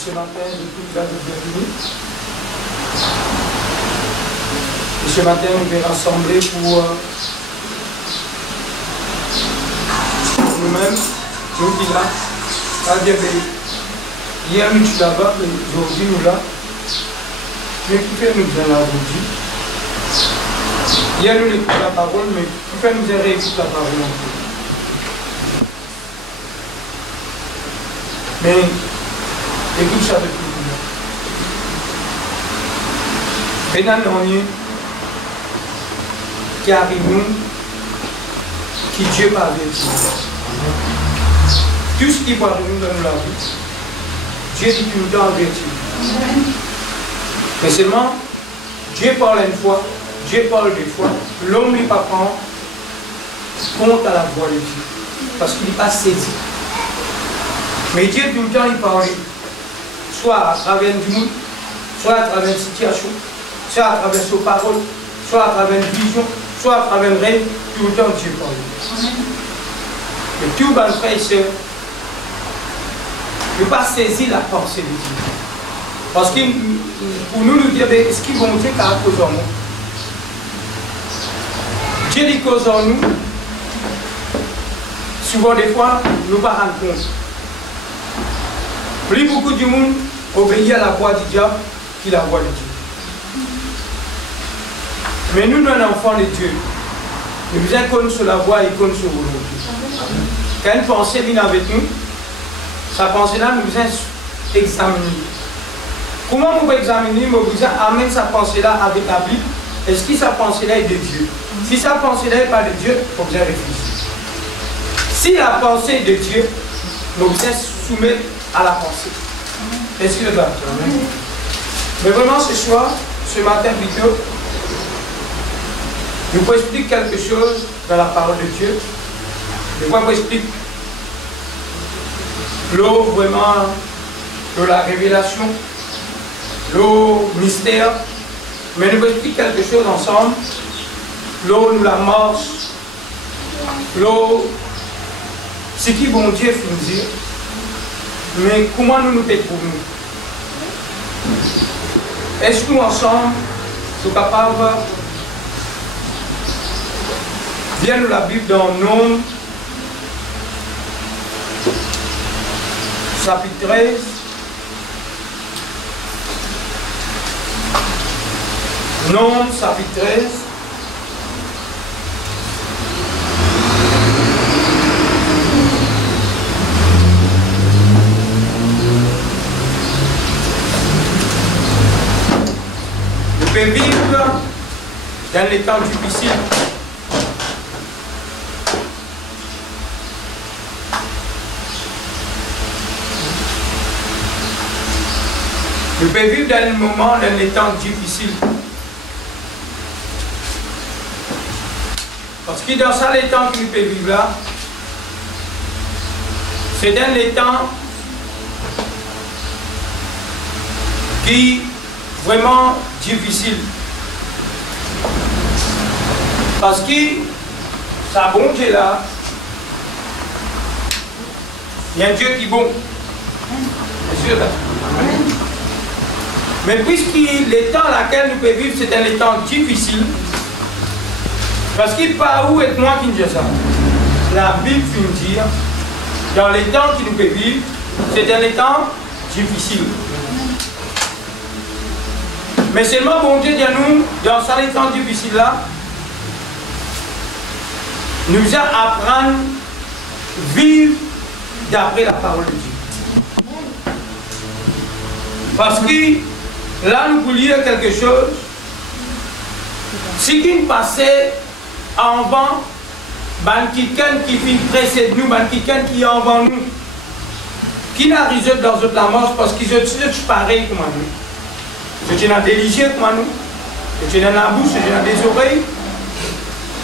ce matin de toute la bienvenue. Et ce matin, nous sommes rassemblés pour nous-mêmes, nous qui là, à bienvenue. Hier, nous étions là-bas, aujourd'hui, nous là. Mais qui fait nous bien là aujourd'hui? Hier, nous écoutons la parole, mais qui fait nous réécouter la parole un peu? Mais écoute ça depuis le début. Bénin dernier qui arrive nous, qui Dieu parle de Dieu. Tout ce qui va arriver dans la vie, Dieu dit tout le temps en vertu. Mais seulement, Dieu parle une fois, Dieu parle deux fois, l'homme ne pas prendre compte à la voix de Dieu. Parce qu'il n'est pas saisi. Mais Dieu tout le temps il parle, soit à travers du monde, soit à travers une situation, soit à travers ses paroles, soit à travers une vision, soit à travers un rêve, tout le temps Dieu parle. Et tout le monde, frère et soeur, ne pas saisir la pensée de Dieu. Parce que pour nous dire, est-ce qu'ils vont dire qu'à cause en nous? Dieu dit cause en nous, souvent des fois, nous ne pas rendre compte. Plus beaucoup du monde obéit à la voix du diable qu'il la voix de Dieu. Mais nous, nous sommes enfants de Dieu. Nous devons connaître sur la voix et connaître sur volonté. Quand une pensée vient avec nous, sa pensée-là, nous devons examiner. Comment nous pouvons examiner? Nous devons amener sa pensée-là avec la Bible. Est-ce que sa pensée-là est de Dieu? Si sa pensée-là n'est pas de Dieu, il faut bien réfléchir. Si la pensée est de Dieu, nous devons soumettre à la pensée. Est-ce que le gars? Mais vraiment ce soir, ce matin plutôt, je vous explique quelque chose dans la parole de Dieu. Je vous explique l'eau vraiment de la révélation, l'eau mystère. Mais nous explique quelque chose ensemble. L'eau nous la marche, l'eau, ce qui bon Dieu fait nous dire. Mais comment nous nous découvrons? Est-ce que nous ensemble sommes capables de bien nous la Bible dans Nombre, chapitre 13. Nombre, chapitre 13. Nous pouvons vivre dans les temps difficiles. Nous pouvons vivre dans les moments, dans les temps difficiles. Parce que dans ça, les temps que nous pouvons vivre là, c'est dans les temps qui vraiment difficile. Parce que ça bon Dieu là, il y a un Dieu qui est bon. Bien sûr là. Mais puisque les temps dans lesquels nous pouvons vivre, c'est un temps difficile, parce qu'il pas où est moi qui dit ça. La Bible finit dire, dans les temps qui nous pouvons vivre, c'est un temps difficile. Mais seulement bon Dieu dit à nous, dans ces temps difficiles là, nous allons apprendre à vivre d'après la parole de Dieu. Parce que là, nous pouvons lire quelque chose. Si qui nous passait en vent, quelqu'un qui précède nous, quelqu'un qui est en vent nous, qui n'a rien dans la marche parce qu'ils sont tous pareils comme nous. Je tiens à déliger comme nous, je tiens à la bouche, je tiens à des oreilles.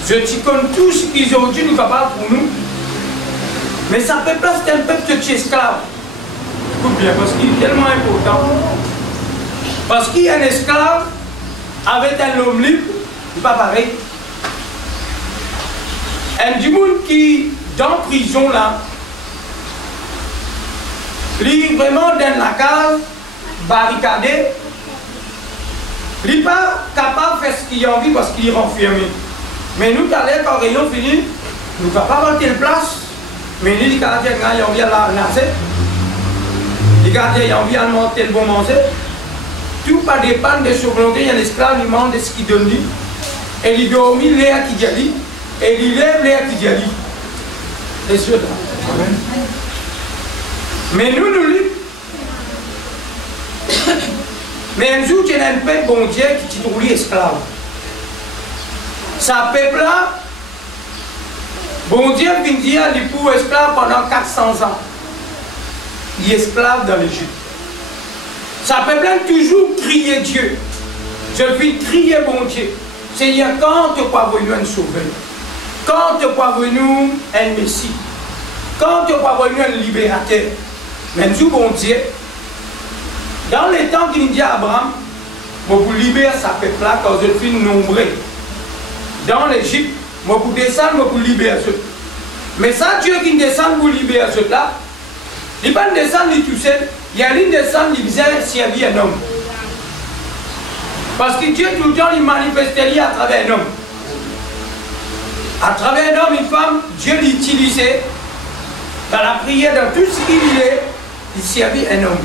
Je tiens comme tout ce qu'ils ont dit, nous capables pour nous. Mais ça fait place d'un peuple qui est esclave. Écoute bien, parce qu'il est tellement important. Parce qu'il y a un esclave avec un homme libre, c'est pas pareil. Un du monde qui, dans la prison là, lui vraiment dans la case, barricadé. Il n'est pas capable de faire ce qu'il a envie parce qu'il est renfermé. Mais nous, quand rayon fini, nous ne pouvons pas avoir telle place. Mais nous, les gardiens, ils ont envie de la nager. Les gardiens, ils ont envie de manger tel bon manger. Tout pas dépendre de sa volonté. Il y a l'esclave, il demande de ce qu'il donne. Et il dormit l'air qui dit. Et il lève l'air qui dit. C'est sûr. Mais nous, nous lui. Mais un jour, il y a un peuple bon Dieu qui t'est trouvé esclave. Ça peuple-là, bon Dieu vient dire qu'il pour esclave pendant 400 ans. Il est esclave dans l'Égypte. Ça peuple-là toujours crier Dieu. Je vais crier bon Dieu. Seigneur, quand tu vas venir nous sauver, quand tu vas venir un Messie, quand tu vas venir un libérateur, mais nous, bon Dieu, dans les temps qu'il dit à Abraham, vous libérez sa peuple-là quand je suis nombreux. Dans l'Égypte, vous descendez, vous libérez ceux. Mais ça, Dieu qui descend, vous libérez ceux-là, il ne va pas descendre tout seul, il y a une descente, il vient servir un homme. Parce que Dieu, tout le temps, il manifestait à travers un homme. À travers un homme, une femme, Dieu l'utilisait dans la prière, dans tout ce qu'il est, il servait un homme.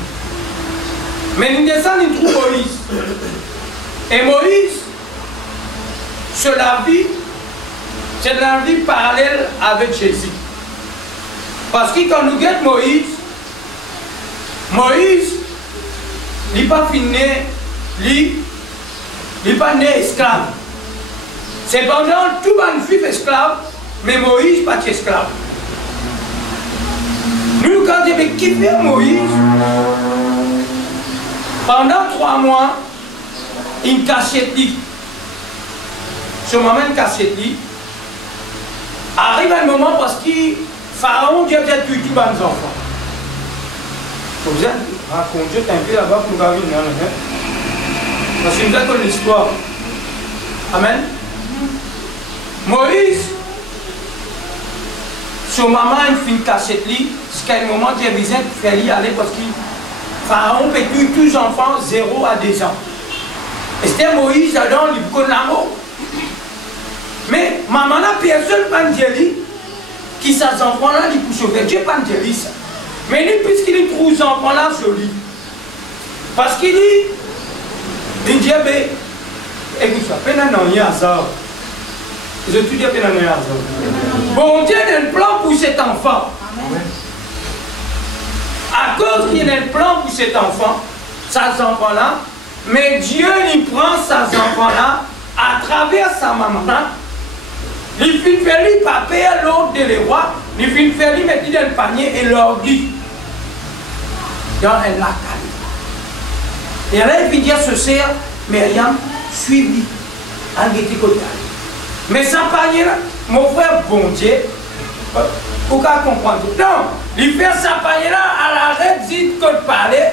Mais il descend, il trouve Moïse. Et Moïse, c'est la vie parallèle avec Jésus. Parce que quand nous regardons Moïse, il n'est pas fini, il n'est pas né esclave. Cependant, tout le monde est esclave, mais Moïse n'est pas esclave. Nous, quand j'ai quitté Moïse, pendant 3 mois, il cachette. Ce moment, il cachette. Arrive un moment parce que Pharaon, Dieu a tué tous les enfants. Vous êtes raconté un peu là-bas pour nous venir. Parce que nous avons l'histoire. Amen. Moïse, son maman a fait une cachette, jusqu'à un moment, Dieu a besoin de faire aller parce que Pharaon peut tuer tous les enfants 0 à 2 ans. Et c'était Moïse, Adam, il connaît l'amour. Mais maman n'a personne pas dit qui ces enfants-là, il peut sauver. Dieu pas dit ça. Mais puisqu'il trouve ces enfants-là sur lui. Parce qu'il dit, Dieu, écoute ça, peine non, il y a hasard. Je te dis, peine non, il y a hasard. Bon Dieu a un plan pour cet enfant. À cause qu'il y a un plan pour cet enfant, ces enfants-là, mais Dieu, il prend ces enfants-là à travers sa maman. Il fait faire lui papier à l'ordre des rois, il fait faire lui mettre dans le panier et leur dit dans un lac. Et là, il fait dire ce cerf, Myriam, suivi, en guetti côté. Mais sans panier là, mon frère, bon Dieu, pour qu'à comprendre. Non, il fait sa panier là à l'arrêt, dit que parler,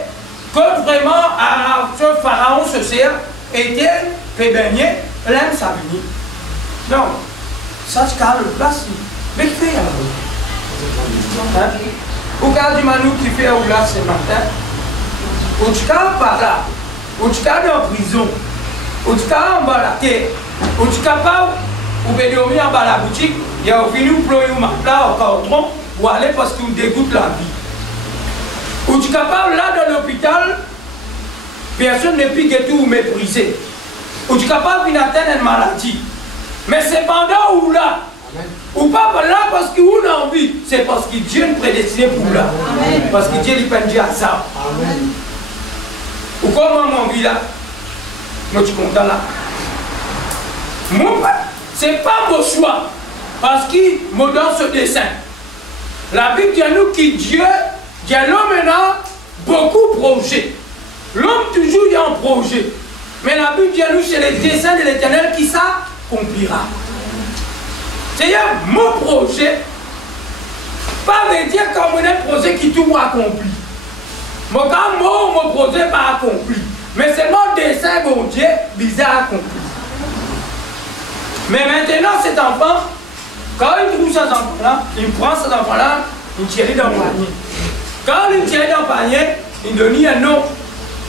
que vraiment, à ce pharaon, ce cerf, était fait baigner, l'aime sa venue. Non. Ça, c'est quand le place, mais il fait alors. Ou quand du manou qui fait au là ce matin, ou tu cas par là, ou tu cas en prison, ou tu cas en bas la terre, ou tu capable, ou bien dormir en bas la boutique, il y a fini ou ployer ma plat au carton, ou aller parce qu'il dégoûte la vie. Ou tu capable là dans l'hôpital, personne ne peut que tout mépriser. Ou tu capable d'atteindre une maladie. Mais cependant, ou là, ou pas là parce qu'on a envie, c'est parce que Dieu nous prédestiné pour là. Amen. Parce que Dieu lui peint à ça. Amen. Ou comment mon vie là, moi tu content là. Moi, c'est pas mon choix. Parce qu'il me donne ce dessin. La Bible dit à nous que Dieu, l'homme maintenant, beaucoup de projets. L'homme toujours il y a un projet. Mais la Bible dit à nous, c'est le dessein de l'Éternel qui s'accomplira. C'est-à-dire, mon projet, pas veut dire comme un projet qui tout accompli. Mon projet pas accompli. Mais c'est mon dessein, mon Dieu, bizarre accompli. Mais maintenant, cet enfant, quand il trouve ces enfants-là, il prend ces enfants-là, il tire dans le panier. Quand il tient dans le panier, il donne un nom.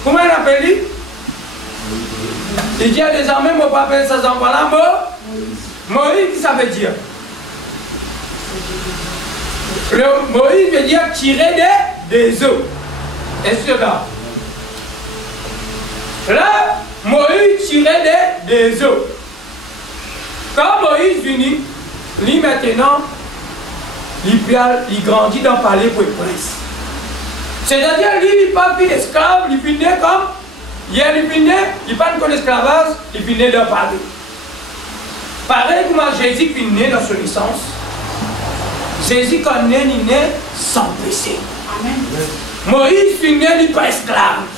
Comment il appelle-il? Il dit désormais, mon papa appelle ces enfants-là Moïse, ça veut dire. Moïse veut dire tirer des eaux. Est-ce que là? Là, Moïse tirait des eaux. Quand Moïse finit, lui maintenant, il grandit dans le palais pour le prince. C'est-à-dire, lui, il n'est pas plus esclave, il finit comme. Il n'est pas comme l'esclavage, il finit dans le palais. Pareil comme Jésus finit dans son naissance. Jésus, quand il est né sans péché. Amen. Moïse finit, il n'est pas esclave.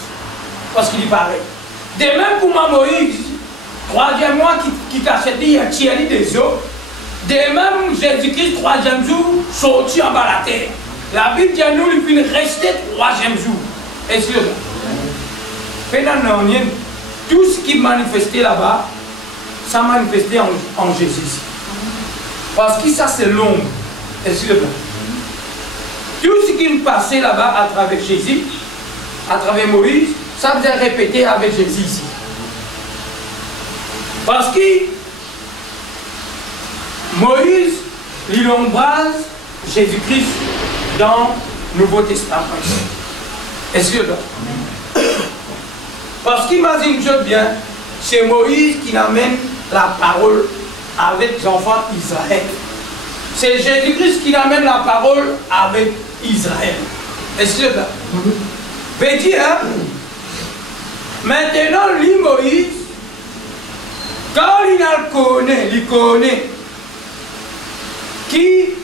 Parce qu'il est pareil. De même pour Moïse, troisième mois qui cachait, il a tiré des eaux. De même, Jésus-Christ, troisième jour, sorti en bas de la terre. La Bible dit à nous, il finit rester troisième jour. Est-ce que tout ce qui manifestait là-bas, ça manifestait en Jésus. Parce que ça, c'est l'ombre. Est-ce que tout ce qui passait là-bas à travers Jésus, à travers Moïse, ça faisait répéter avec Jésus ici. Parce que Moïse, il embrase Jésus-Christ dans le Nouveau Testament. Est-ce que parce qu'imagine bien, c'est Moïse qui amène la parole avec les enfants d'Israël. C'est Jésus-Christ qui amène la parole avec Israël. Est-ce que ça veut dire, maintenant, lui, Moïse, quand il connaît, qui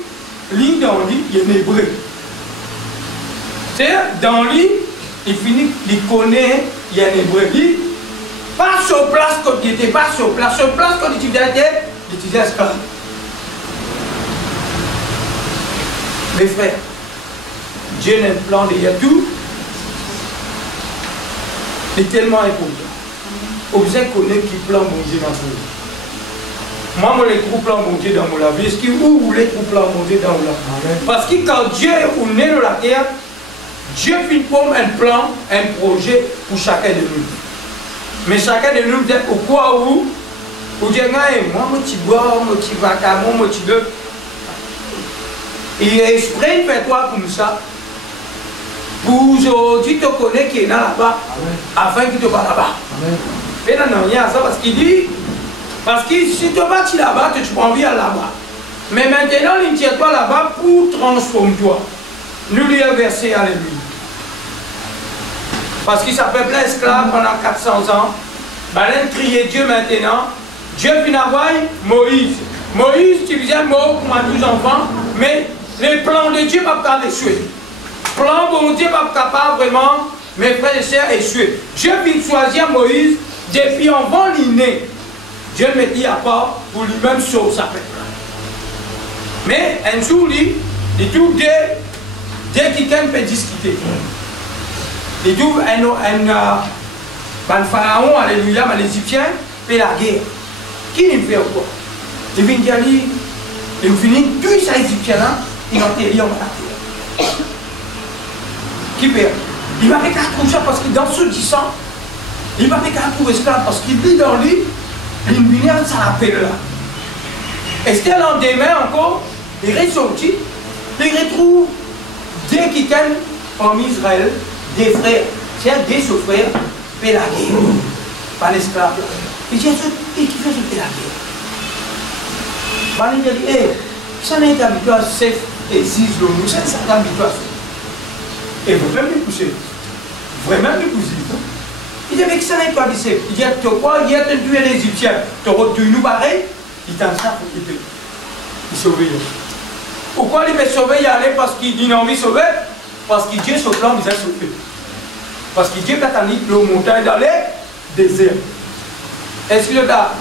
lit dans lui, il est hébreu. C'est-à-dire, dans lui, il finit, il connaît, il est hébreu. Pas sur place quand il était, pas sur place. Sur place quand il utilisait esclave. Mes frères, Dieu a un plan derrière tout. C'est tellement important. Vous connaissez qui plan mon Dieu dans vous. Moi, je trouve plan mon Dieu dans mon vie. Est-ce que vous voulez trouver plan mon Dieu dans mon vie? Parce que quand Dieu est né dans la terre, Dieu fait comme un plan, un projet pour chacun de nous. Mais chacun de nous dit pourquoi où dit moi, je suis bon, je suis vacant, je suis deux. Et esprit fait toi comme ça. Pour aujourd'hui te connaître qui est là-bas, afin qu'il te va là-bas. Mais non, il y a ça parce qu'il dit, parce que si tu vas là-bas, tu peux envie à là-bas. Mais maintenant, il tient toi là-bas pour transformer toi. Nous lui avons versé, alléluia. Parce qu'il s'appelle plein esclave pendant 400 ans. Ben, crier Dieu maintenant. Dieu vient avoir Moïse. Moïse, tu disais mot comme à 12 enfants, mais les plans de Dieu ne peuvent pas échouer. Plan bon Dieu ne peut pas vraiment, mes frères et sœurs, échouer. Dieu vient choisir Moïse depuis avant l'inné. Dieu me dit à part pour lui-même sauver sa peuple. Mais un jour, il trouve dès quelqu'un peut discuter. Il trouve un pharaon, alléluia, un Égyptien, fait la guerre. Qui il fait quoi? Il vient dire, il finit tous ces Égyptiens-là, il enterre en terre. Qui perd? Il va pas trouver ça parce que dans ce 10 ans, il va pas trouver esclave parce qu'il vit dans lui, il vient ça l'appelle là. Et c'était le lendemain encore, il est sorti, il retrouve des quelqu'un en Israël, des frères, c'est des sous-frères, fait la guerre, par l'esclave. Il dit, et qui fait la guerre? Il dit, hé, ça n'est pas habitué à Sef et Ziz, ça n'est pas habitué à ça. Et vous même les pousser. Vraiment les pousser. Il dit, avec ça n'est pas habitué. Il dit, tu crois, il y a tué les Égyptiens. Tu retrouves nous pareil. Il t'en ça pour qu'il il sauve. Pourquoi il veut sauver, il allait parce qu'il a envie de sauver? Parce que Dieu se plan, il a sauvé. Parce que Dieu a mis le montagne dans les déserts. Est-ce que là,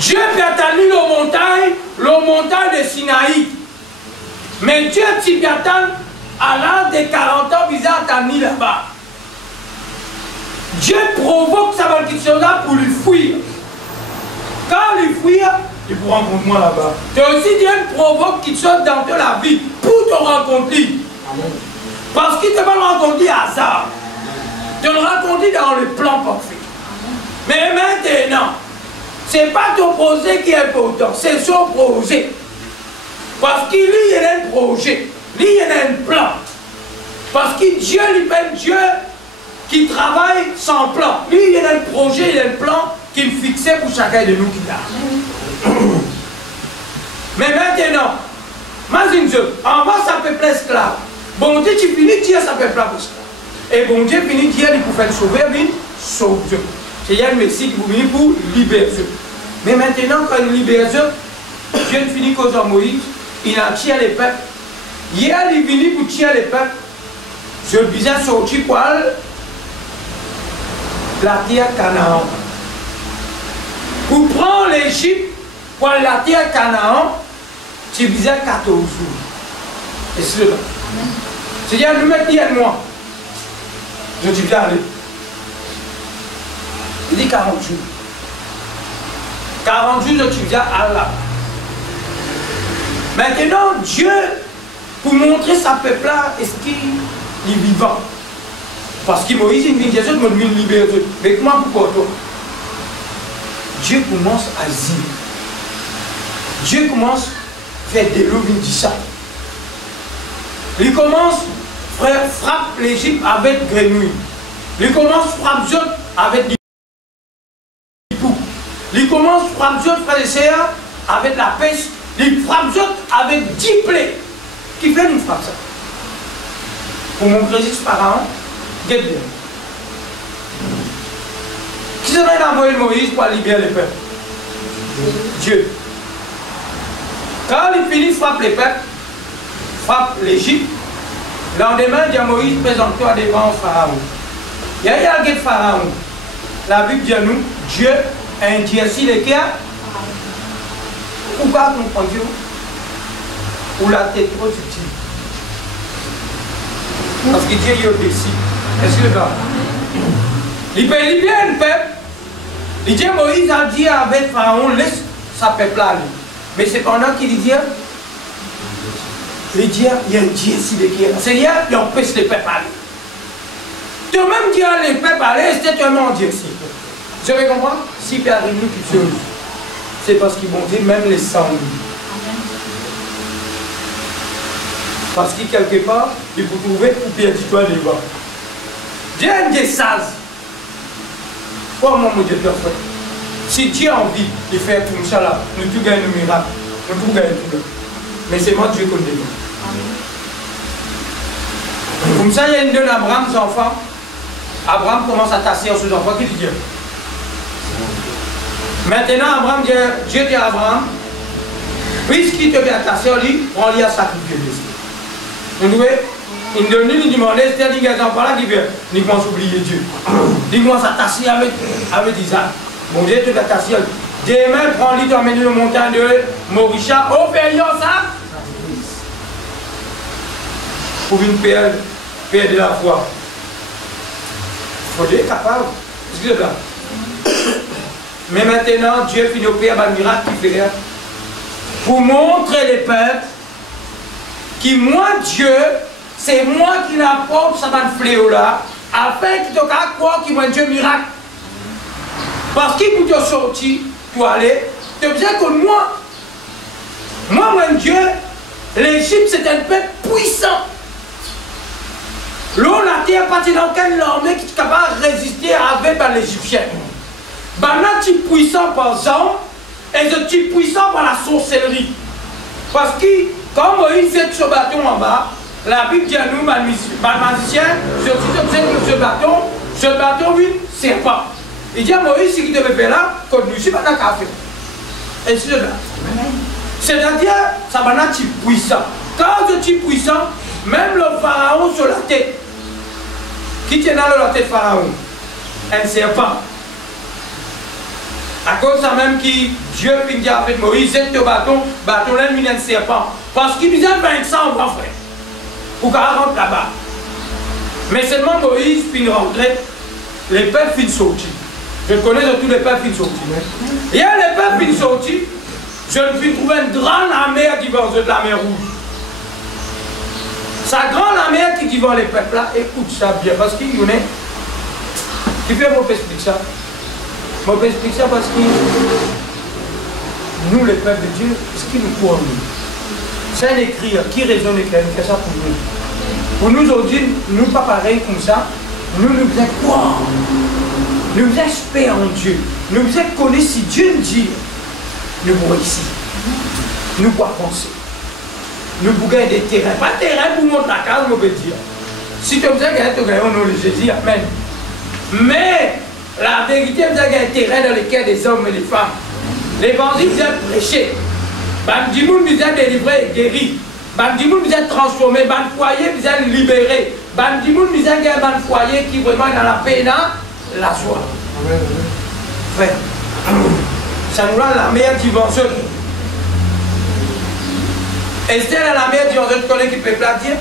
Dieu a mis le montagne de Sinaï. Mais Dieu t'y attend à l'âge de 40 ans, il a attendu là-bas. Dieu provoque sa malédiction là pour lui fuir. Quand il fuit, il vous rencontre moi là-bas. C'est aussi Dieu provoque qu'il sorte dans la vie pour te rencontrer. Amen. Parce qu'il ne t'a pas raconté hasard. Tu le raconté dans le plan parfait. Mais maintenant, ce n'est pas ton projet qui est important, c'est son projet. Parce qu'il y a un projet, il y a un plan. Parce que Dieu, lui, est Dieu qui travaille sans plan. Lui, il y a un projet, il y a un plan qu'il fixait pour chacun de nous qui l'a. Mais maintenant, en bas, ça peut plaire esclave. Bon Dieu, tu finis de dire ça peut plaire esclave. Et bon Dieu finit de dire qu'il faut faire sauver, il sauve Dieu. C'est un Messie qui vous vient pour libérer. Mais maintenant, quand il libère Dieu ne finit qu'aux hommes Moïse, il a tiré les peuples. Hier, il est venu pour tirer les peuples. Je disais sorti pour la terre Canaan. Pour prendre l'Égypte, pour la terre Canaan, tu disais 14 jours. Et c'est là. C'est-à-dire, nous mettons hier moi. Je dis bien aller. Il dit 40 jours. 40 jours, je dis à Allah. Maintenant, Dieu, pour montrer sa peuple-là, est-ce qu'il est vivant? Parce que Moïse, il dit, Jésus me libère. Mais comment pourquoi toi? Dieu commence à zine. Dieu commence à faire des loups, il dit ça. Il commence à frapper l'Égypte avec grenouille. Il commence à frapper les autres avec des poux. Il commence à frapper les autres, frères et sœurs, avec la pêche. Il frappe les autres avec 10 plaies. Qui fait une frappe ça? Pour montrer juste Pharaon, guette bien. Qui s'est envoyé Moïse pour libérer les peuples? Dieu. Quand il finit de frapper les peuples, frappe l'Égypte, le lendemain, il dit à Moïse, présente-toi devant Pharaon. Il y a un guet de Pharaon. La Bible dit à nous, Dieu a un Dieu si les cœurs. Pourquoi comprendre Dieu? Ou la tête trop utile. Parce que Dieu est au-dessus. Est-ce que le gars? Il peut libérer le peuple. Il dit Moïse a dit avec Pharaon, laisse sa peuple aller. Mais c'est pendant qu'il dit, il dit, il y a un Dieu ici de qui est là. C'est-à-dire, il empêche les peuples aller. Toi-même dire les peuples aller, c'est toi-même Dieu ici. Vous avez compris? Si il arrive nous qui sommes, c'est parce qu'ils vont dire même les sangs. Parce que quelque part, il faut trouver pour bien dire toi les bas. Dieu a des sas. Comment mon Dieu peut faire? Si Dieu a envie de faire comme ça là, nous tout gagnons le miracle. Nous tout gagnons tout. Mais c'est moi Dieu qu'on développe. Comme ça, il y a une donne Abraham, ses enfants. Abraham commence à tasser sur ses enfants. Qui dit Dieu? Maintenant, Abraham dit, Dieu dit à Abraham, puisqu'il te vient tasser, lui, prends-lui à sacrifier. Il donne une demandait, c'est-à-dire qu'il y a des enfants là qui viennent, ils commencent à oublier Dieu. Ils commencent à tasser avec Isaac. Bon Dieu, tu vas tasser. Demain, prends-lui, tu emmènes le montagne de Morisha, au payant ça. Pour une paix de la foi. Il faut être capable. Excusez-moi. Mais maintenant, Dieu finit au père un miracle qui fait rien. Pour montrer les peuples que moi, Dieu, c'est moi qui l'apporte ça dans le fléau là, afin qu'il te croire qu'il voit Dieu miracle. Parce qu'il peut te sortir, pour aller, tu as besoin que moi, mon Dieu, l'Égypte c'est un peuple puissant. L'eau, la terre, pas dans quelle armée qui est capable de résister avec l'Égyptien. Maintenant, tu es puissant par exemple, et tu es puissant par la sorcellerie. Parce que quand Moïse est sur le bâton en bas, la Bible dit à nous, ma magicien, ce bâton, oui, c'est pas. Il dit à Moïse, ce qu'il devait faire là, comme nous, je ne suis pas d'accord à faire. Et c'est là. C'est-à-dire, ça va être puissant. Quand tu es puissant, même le pharaon sur la tête, qui tient dans la tête pharaon, un serpent. À cause de ça même qui Dieu finit avec Moïse, c'est le bâton là, il y a un serpent. Parce qu'il disait 25 ans, frère. Pour qu'il rentre là-bas. Mais seulement Moïse finit rentrer, les peuples finissent sortir. Je connais tous les peuples finissent sortir. Et les peuples finissent sortir, je me suis trouvé une grande mer qui va de la mer Rouge. Sa grande mer qui devant les peuples là, écoute ça bien, parce qu'il y en a qui fait mon expliquer ça. Mon expliquer ça parce que nous, les peuples de Dieu, ce qui nous court en nous. C'est un écrire qui raisonne et qui fait ça pour nous. Pour nous aujourd'hui, nous pas pareil comme ça, nous faisons croire. Nous faisons espérer en Dieu. Nous faisons connaître si Dieu nous dit, nous voyons ici. Nous pouvons penser. Nous pouvons gagner des terrains. Pas de terrain pour monter la case, on peut dire. Si tu veux gagner, tu gagnes au nom de Jésus, amen. Mais la vérité, vous avez un terrain dans lequel des hommes et des femmes. L'évangile vous êtes prêché. Bandimoun vous êtes délivré et guéri. Bandimoun vous êtes transformé. Band foyer vous êtes libéré. Bandimoun vous êtes un foyer qui vraiment est dans la paix et dans la joie. Frère, ça nous rend la meilleure dimension. Esther est la meilleure dimension. Tu connais qui peut pas dire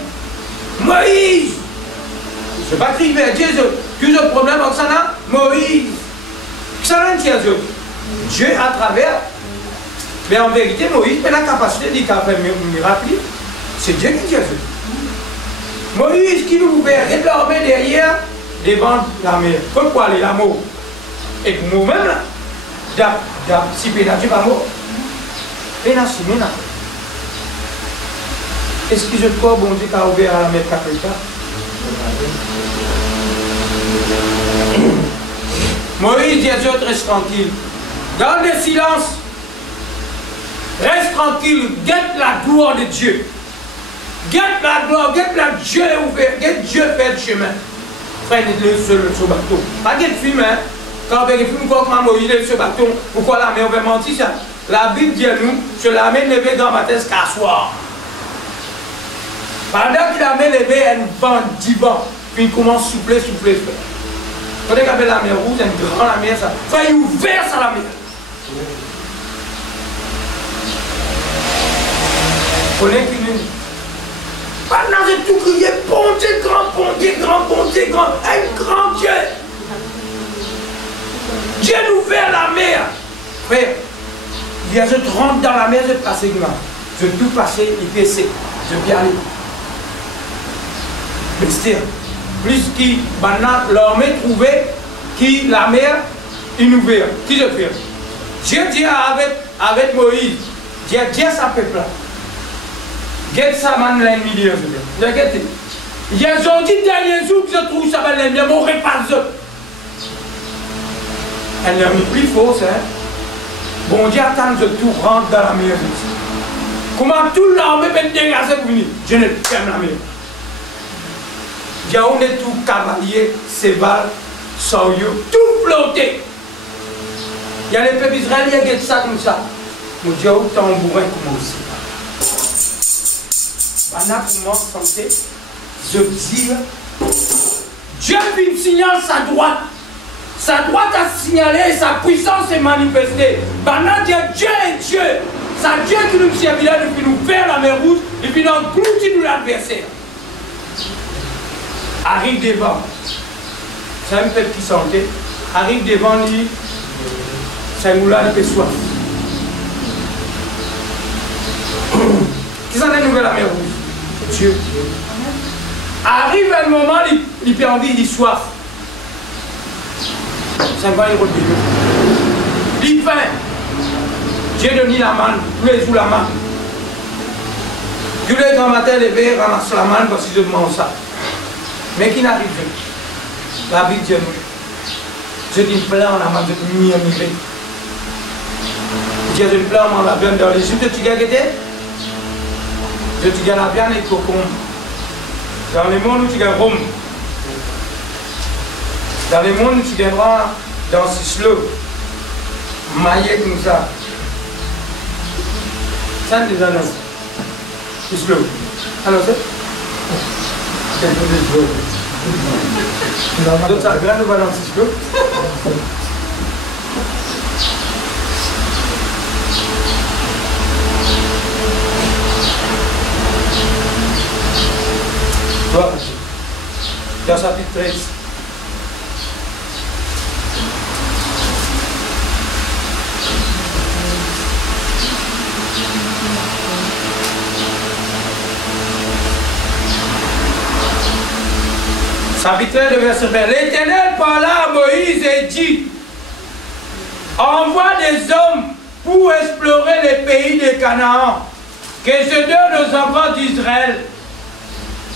Moïse. Je ne vais pas crier vers Dieu. Tout ce problème, Oksana, Moïse. Oksana, Dieu à travers. Mais en vérité, Moïse a la capacité de faire un miracle. C'est Dieu qui dit ça. Moïse qui nous ouvert l'armée derrière, devant la mer. Pourquoi aller la mort? Et pour nous-mêmes, si pénal, tu vas mort. Pénal, si pénal. Est-ce que je crois, bon Dieu, qui a ouvert à la mer Caprica? Moïse dit à Dieu, reste tranquille. Garde le silence. Reste tranquille. Guette la gloire de Dieu. Guette la gloire. Guette la Dieu ouvert. Guette Dieu fait le chemin. Frère, il est sur le bateau. Pas de film, hein. Quand on fait film, comment Moïse est sur le bateau. Pourquoi la mer, on va mentir ça? La Bible dit à nous, sur la mer levée grand matin jusqu'à soir. Pendant que la mer levée, elle vent, 10 vents. Puis il commence à souffler, souffler, souffler. Quand on appelle la mer rouge, c'est une grande mer, ça. Frère, il est ouvert sur la mer. On est fini. Pendant que tout crié, bon Dieu, grand, bon Dieu, grand, bon Dieu, grand, un grand Dieu. Dieu nous ouvert la mer. Frère, il y a je rentre dans la mer, je passe grand. Je peux passer, il fait sec. Je peux y aller. Mais c'est plus qui, maintenant, l'armée trouvait qui la mer, il nous ouvert. Qui je fais? Dieu dit avec Moïse, Dieu dit à sa peuple là. Get ça, man, l'ennemi de Dieu. Il y a un jour, dernier jour que je trouve ça, l'ennemi, je ne mourrai pas de elle n'est plus fausse, hein. Bon Dieu attend que tout rentre dans la mer. Comment tout l'armée peut dégager pour venir? Je ne t'aime la mer. Dieu, on est tout cavalier, cheval, soyo, tout flotté. Il y a les peuples israéliens qui ont ça comme ça. Mon Dieu, autant bourrin comme aussi. Maintenant, pour moi, santé, je dis, Dieu lui signale sa droite. Sa droite a signalé, sa puissance est manifestée. Maintenant, Dieu est Dieu. C'est Dieu qui nous servira depuis nous faire la mer rouge et puis nous continue l'adversaire. Arrive devant. C'est un peuple qui sentait. Arrive devant lui. C'est un moulin qui soif. Qui s'en est nouvelle la mer rouge? Dieu. Arrive un moment, il peut envie, il soif. 50 € de billet. Il fait. Dieu donne la main, tous les jours la main. Tous les grands matins, levé, ramasse la main parce que je demande ça. Mais qui n'arrive pas. La Bible dit nous. Je dis plein en la main, je dis mis en hiver. Dieu dit plein en la viande dans les yeux. Tu gagnes je te gagne la viande et cocon. Dans le monde où tu gagnes rhum. Dans le monde où tu gagneras dans ce slow. Maillé comme ça. Ça, c'est des annonces. C'est slow. Alors, c'est slow. Donc, ça vient de balancer slow. Dans chapitre 13. Chapitre 13, verset 20. L'Éternel parla à Moïse et dit, envoie des hommes pour explorer les pays de Canaan, que je donne aux enfants d'Israël.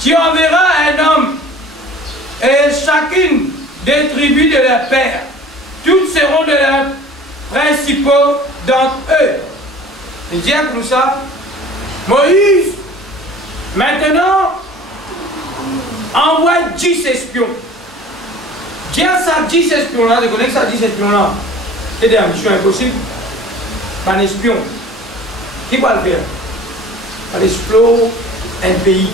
Tu enverras un homme, et chacune des tribus de leur père. Toutes seront de leurs principaux d'entre eux. Il dit comme ça, Moïse, maintenant, envoie 10 espions. Dis à ça 10 espions-là, je connais que ça 10 espions-là. C'est des missions impossibles. Un espion. Qui va le faire? On explore un pays.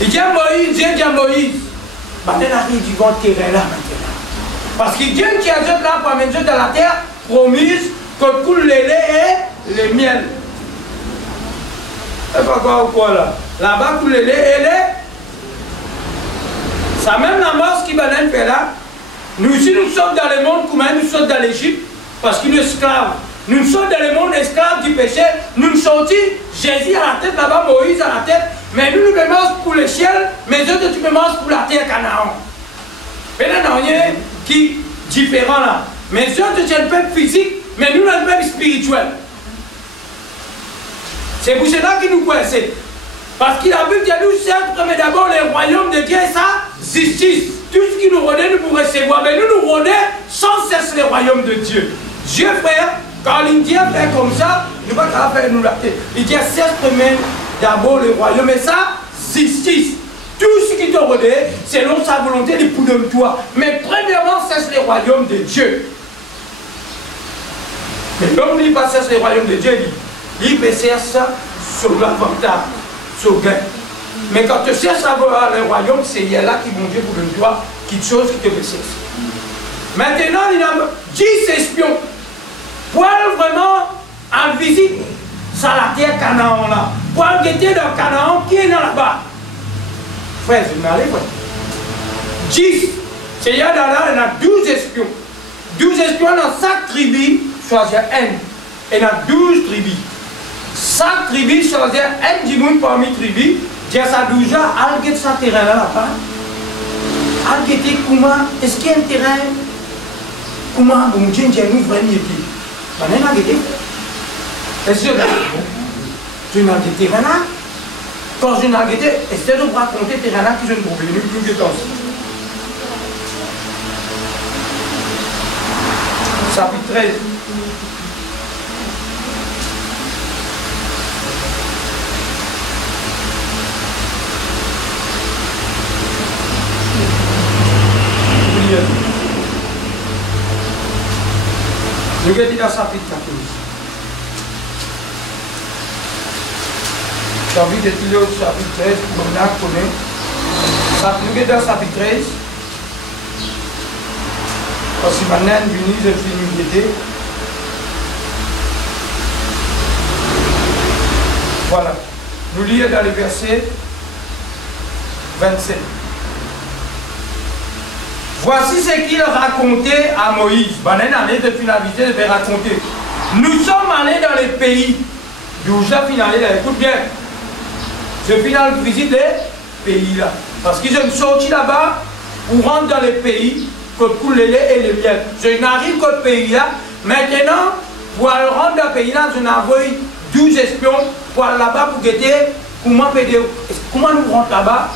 Il dit à Moïse, Dieu dit à Moïse, il arrive du grand terrain là maintenant. Parce que Dieu qui a dit là pour amener dans la terre promise que coule le lait et le miel. C'est pas quoi ou quoi là? Là-bas coule le lait et le. Ça même la mort qui va faire là. Nous aussi nous sommes dans le monde comment nous sommes dans l'Égypte parce qu'il est esclave. Nous sommes dans le monde esclave du péché. Nous sommes Jésus à la tête là-bas, Moïse à la tête. Mais nous nous mettons pour le ciel, mais eux tu me manges pour la terre Canaan. Mais là, il y a rien qui est différent là. Mais eux c'est un peuple physique, mais nous un peuple spirituel. C'est pour cela qu'il nous coince. Parce qu'il a vu que nous certes, mais d'abord le royaume de Dieu et sa justice. Tout ce qui nous redonne, nous pour recevoir. Mais nous nous redonnons sans cesse le royaume de Dieu. Dieu, frère, quand l'Indien fait comme ça, il ne va pas faire nous la tête. Il dit certes, mais d'abord le royaume et sa justice. Tout ce qui te redonne, selon sa volonté, il pour de toi. Mais premièrement, c'est le royaume de Dieu. Mais l'homme ne pas cesse le royaume de Dieu, il peut chercher ça sur l'avantage, sur le gain. Mais quand tu cherches à voir le royaume, c'est là qui vont Dieu pour donner toi quelque chose qui te cherche. Maintenant, il y a 10 espions pour vraiment en visite sur la terre Canaan là. Pour guetter dans Canaan qui est là-bas. Frère, je m'allais voir. 10. C'est il y a 12 espions. 12 espions dans chaque tribu choisir un. Et dans 12 tribus. Chaque tribu choisit un du monde parmi les tribus. J'ai ça déjà, à guetter ce terrain là-bas. À guetter comment, est-ce qu'il y a un terrain? Comment, bon Dieu, j'ai nous vraiment dit. On a guetté. Est-ce que tu n'as guetté rien là? Quand je n'ai guetté, est-ce que je vais raconter terrain là que je ne pouvais plus de temps? Chapitre 13. Nous avons dit dans le chapitre 14. J'ai envie de dire au chapitre 13, pour nous connaître. Nous avons dans le chapitre 13. Parce que maintenant, nous je finis d'aider. Voilà. Nous lisons dans le verset 27. Voici ce qu'il racontait à Moïse. Année de finalité, je vais raconter. Nous sommes allés dans les pays. D'où j'ai finalisé. Écoute bien. Je finale visite les pays là. Parce qu'ils sont sortis là-bas pour rentrer dans les pays, pour couler le lait et le miel. Je n'arrive qu'au pays là. Maintenant, pour aller rentrer dans le pays là, je n'envoie 12 espions pour aller là-bas pour guetter comment nous rentrons là-bas.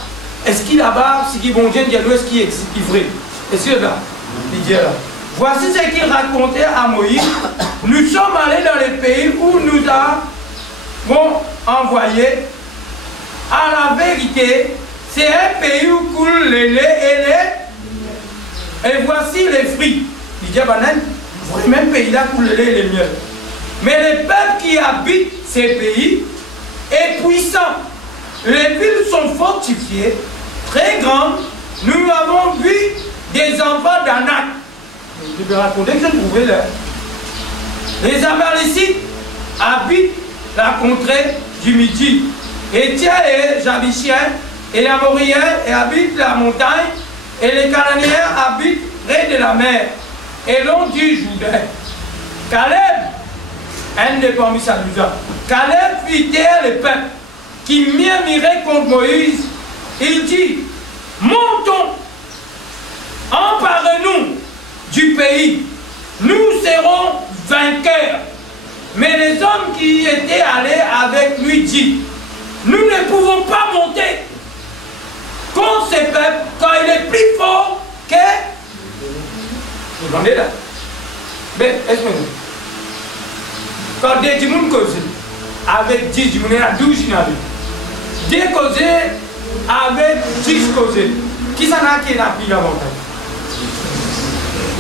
Est-ce qu'il là-bas, ce qui est bon Dieu, est-ce qu'il est vrai? Est-ce que là, il dit là. Voici ce qu'il racontait à Moïse. Nous sommes allés dans les pays où nous avons envoyé. À la vérité, c'est un pays où coule le lait et voici les fruits. Il dit, le même pays là coule le lait et le miel. Mais le peuple qui habite ces pays est puissant. Les villes sont fortifiées, très grandes. Nous avons vu des enfants d'Anak. Je vais raconter que je trouvais là. Les Amalécites habitent la contrée du Midi. Étiens et Jabiciens et les Amoriens habitent la montagne. Et les Cananéens habitent près de la mer. Et l'on dit Jourdain. Caleb, un des parmi sa Caleb fit taire le peuple qui murmurait contre Moïse. Il dit, montons, emparons-nous du pays, nous serons vainqueurs. Mais les hommes qui étaient allés avec lui disent, nous ne pouvons pas monter contre ces peuples quand il est plus fort que... Vous entendez là? Mais, est-ce que quand des gens causent avec 10 gens, il y a 12 gens. Des causés avec 10 causés. Qui s'en a qui n'a pris l'avantage?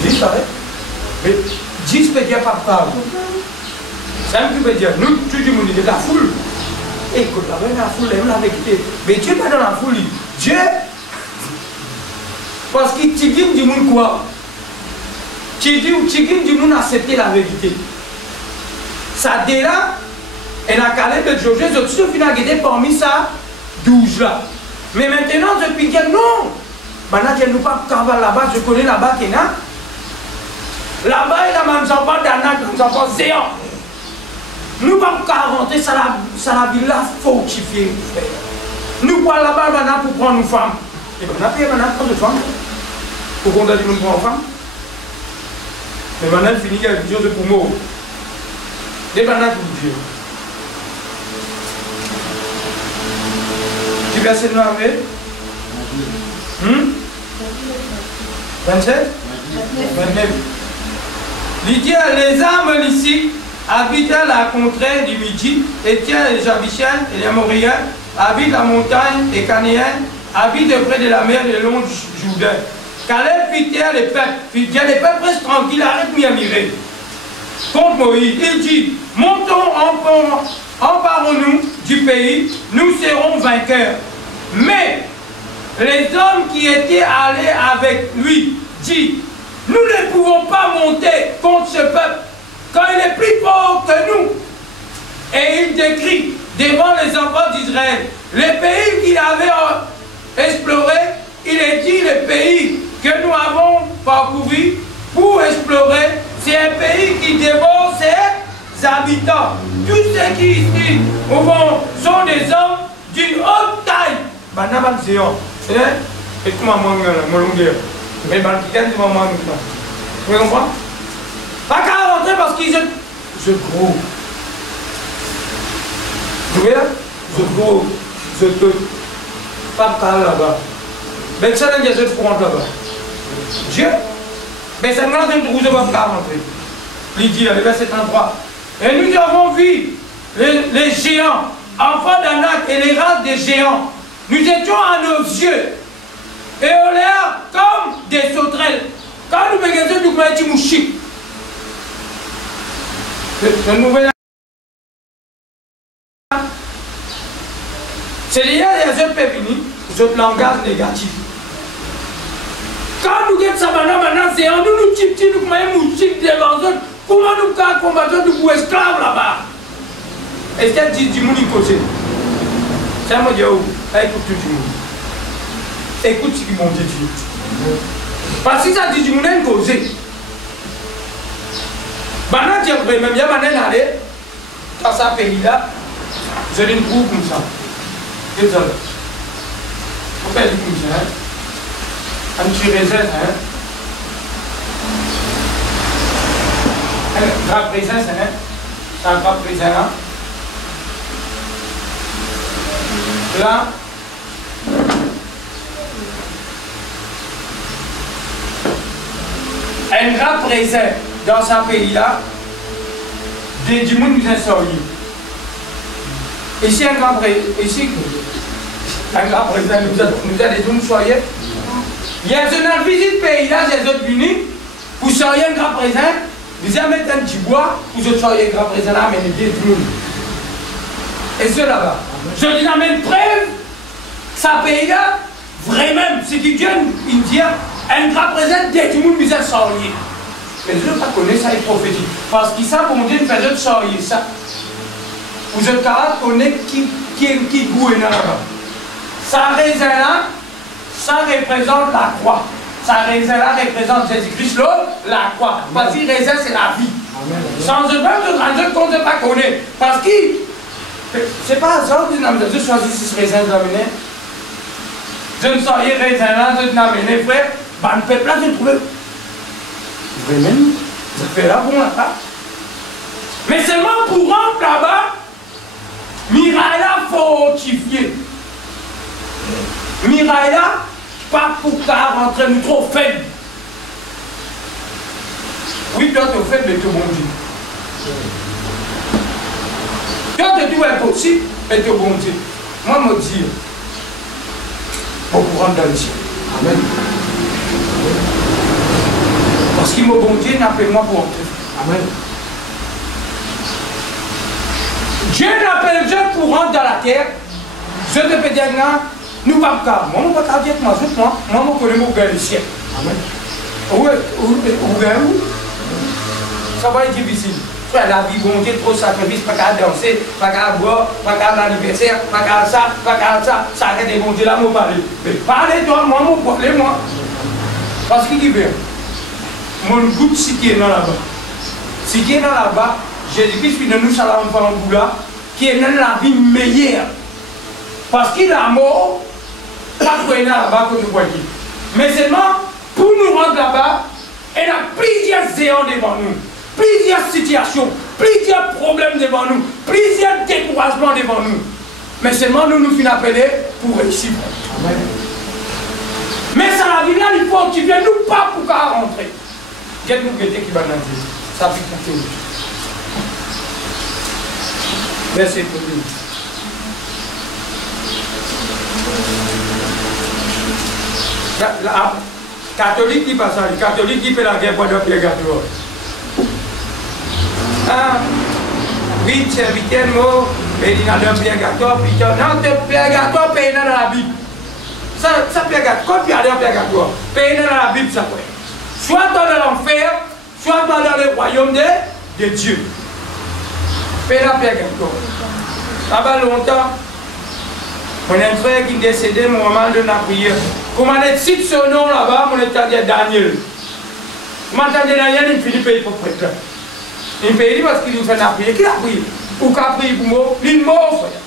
10 pareil. Mais 10 peut dire pas parler. Ça veut dire, nous, tout le monde est la foule. Écoute, la foule, elle l'a quitté. Mais Dieu n'est pas dans la foule. Dieu, parce qu'il dit du monde quoi? Tu dis du monde accepter la vérité. Ça déjà, elle a calé de Josué, je suis final parmi ça, 12 là. Mais maintenant, je peux dire non. Maintenant, je ne pas travailler là-bas, je connais là-bas qu'il y a. Là-bas, il y a même enfants d'Anak, des enfants géants. Nous ne pouvons pas rentrer, ça la ville là, fortifiée. Nous pouvons là-bas maintenant pour prendre une femme. Et bien, on a payé maintenant pour prendre une femme. Pour qu'on ait une femme. Mais maintenant, il finit avec Dieu de pour moi. Des bananes pour Dieu. Tu verset 9 27 29. Il dit les âmes ici habitent la contrée du Midi, Étienne, les Javishiens et les Amoriens habitent la montagne et Canéens habitent près de la mer et le long du Jourdain. Caleb fit taire les peuples restent tranquilles, arrête de m'y admirer. Contre Moïse, il dit, montons, emparons-nous du pays, nous serons vainqueurs. Mais les hommes qui étaient allés avec lui disent, nous ne pouvons pas monter contre ce peuple, quand il est plus fort que nous. Et il décrit devant les enfants d'Israël, les pays qu'il avait explorés, il est dit les pays que nous avons parcouru pour explorer, c'est un pays qui dévore ses habitants. Tous ceux qui ici sont des hommes d'une haute taille. Et comment mon longueur? Mais vous comprenez? Pas qu'à rentrer parce qu'ils sont gros. Vous voyez? Je gros, je peux. Pas qu'à là-bas. Mais ça n'a pas de front là-bas. Dieu, mais ça ne va pas rentrer. Il dit, le verset 33. Et nous avons vu les géants, enfants d'Anak et les races des géants. Nous étions à nos yeux. Et on l'air comme des sauterelles. Quand nous regardons, nous voyons des mouchiques. C'est lié à des autres pépinis, des autres langages négatifs. Quand nous regardons ça maintenant, c'est en nous, nous voyons nous mouchiques devant eux. Comment nous combattons nous esclaves là-bas? Et c'est dit du monde côté. C'est un mot de écoute tout le monde. Écoute ce qu'ils m'ont dit. Parce que ça dit du monde causé. Maintenant, tu as même bien aller dans ce pays-là, je l'ai trouvé comme ça. Désolé. On fait comme ça. Un petit raisin. Un grappe raisin, c'est un grappe raisin là. Là. Un grappe raisin dans ce pays-là, du monde nous a sorti. Ici, un grand raisin, nous a des hommes soyez. Il y a une visite pays-là, des autres unis, vous soyez un grand raisin, vous allez mettre un petit bois, vous soyez un grand raisin là, mais les tout le monde. Et ce là-bas. Je dis la même preuve, ça pays-là, vraiment, c'est qui vient indien, un grand raisin, des tout le monde nous a sorti. Mais je ne sais pas connaître ça, est prophétique. Parce qu'ils savent qu'on dit une période sortir ça. Vous êtes capable de connaître qui gouverne là-bas. Ça raisin là, ça représente la croix. Ça raisin là représente Jésus-Christ, la croix. Parce que raisin c'est la vie. Sans eux même de rendre compte de ne pas connaître. Parce que c'est pas hasard que nous avons choisi ce raisin de l'amener. Je ne sens rien raisin là, je n'ai amené, frère. Bah, le peuple là, je trouve. Vraiment, ça fait là bon là-bas. Mais seulement pour rentrer là-bas, Miraïla fortifié. Miraïla, pas pour qu'à rentrer, nous trop faibles. Oui, toi, tu es faible, mais tu es bon Dieu. Toi, tu es tout impossible, mais tu es bon Dieu. Moi, je me dis, pour rentrer dans le ciel. Amen. Parce qu'il m'a bon Dieu, n'appelle-moi pour entrer. Amen. Dieu n'appelle Dieu pour rentrer dans la terre. Je te peux dire, nous ne pouvons pas. Moi, je ne peux pas dire que moi, je connais mon gars le ciel. Amen. Où ça va être difficile. La vie, bon Dieu, trop sacrifice, pas qu'à danser, pas qu'à boire, pas qu'à l'anniversaire, pas qu'à ça, ça arrête de bon Dieu là, moi parler. Mais parlez-toi, moi, moi. Parce qu'il dit bien, mon groupe, si qui est dans là-bas, si qui est dans là-bas, Jésus-Christ, puis nous, salam, là, qui est dans la vie meilleure. Parce qu'il a mort, pas pour aller là-bas que nous voyons. Mais seulement, pour nous rendre là-bas, il y a plusieurs géants devant nous, plusieurs situations, plusieurs problèmes devant nous, plusieurs découragements devant nous. Mais seulement nous nous finissons appeler pour réussir. Amen. Mais ça la vie là, il faut que tu viennes nous pas pour qu'à rentrer. Quel nous guetter qui va nous dire. Ça fait compter. Verset 1. La catholique dit pas ça, les catholiques disent que la guerre pour le purgatoire. Oui, c'est vite mot, mais il y a un purgatoire, puis non, le purgatoire, paye dans la Bible. Ça purgatoire, quand tu as un purgatoire, paye dans la Bible, ça fait. Soit dans l'enfer, soit dans le royaume de Dieu. Paye dans le purgatoire. Ça va longtemps. Mon frère qui est décédé au moment de la prière. Comment on cite son nom là-bas, on est Daniel. Comment on Daniel, il finit par être prêtre. Il paye parce qu'il fait la prière. Qui a prié? Ou qui a prié pour moi? Il est mort, frère.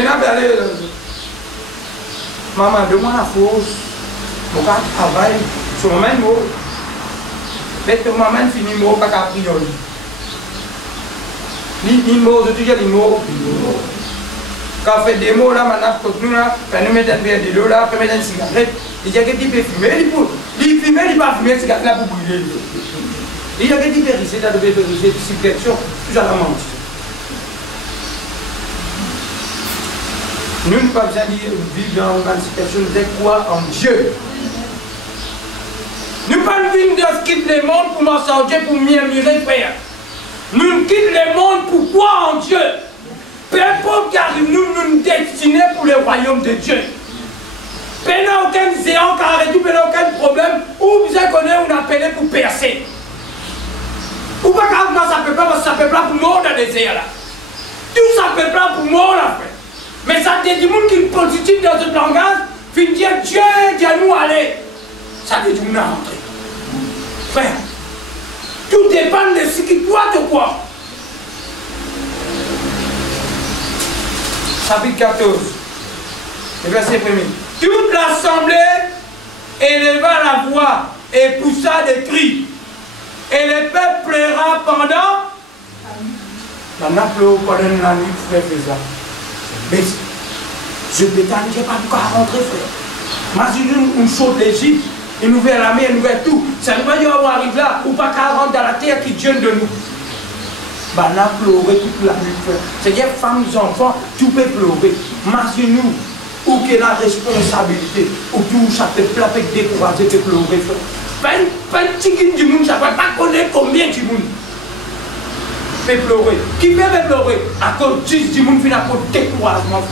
Et là, maman, donne-moi la force. Mon gars travaille. Son maman est mort. Mais ton maman finit mort, pas qu'à prier. Il est mort, je te dis, il est mort. Quand on fait des mots là, maintenant, nous là, quand nous mettons un verre de l'eau là, on met une cigarette, il y a quelqu'un qui peut fumer, il fume, il va fumer, cigarette là pour brûler. Il y a quelqu'un qui peut risser, il peut risser, subversion, tout à la mentir. Nous n'avons pas besoin de vivre dans une situation de croire en Dieu. Nous ne pas vivre de quitter le monde pour m'en sortir, pour murmurer, frère. Nous quittons le monde pour croire en Dieu. Peu importe car nous nous destinés pour le royaume de Dieu. Peu n'a aucun géant car arrêté, peu n'a aucun problème. Où vous connaissez, on appelé pour percer. Ou pas car ça peut pas, parce que ça peut pas pour mort dans le désert là. Tout ça peut pas pour mort là. Mais ça te dit monde qui est positif dans ce langage, puis dire Dieu, Dieu nous aller. Ça te dit nous rentrer. Frère, tout dépend de ce qui doit te croire. Chapitre 14, verset 1er. Toute l'assemblée éleva la voix et poussa des cris. Et le peuple pleura pendant. Maintenant, pleure pendant la nuit, frère, fais ça. Mais je peux t'en dire pas pourquoi rentrer, frère. Imaginez une chose d'Égypte, il nous ouvre la mer, il nous ouvre tout. Ça ne veut pas dire qu'on arrive là, ou pas qu'à rentrer dans la terre qui donne de nous. Bah, on a pleuré toute la nuit, frère. C'est-à-dire, femmes, enfants, tout peut pleurer. Imaginez-nous, où qu'il y a la responsabilité, où tout ça peut décourager, peut pleurer, frère. Pas un petit du monde, ça ne va pas connaître combien du monde peut pleurer. Qui peut pleurer? À cause du monde, il y a un découragement,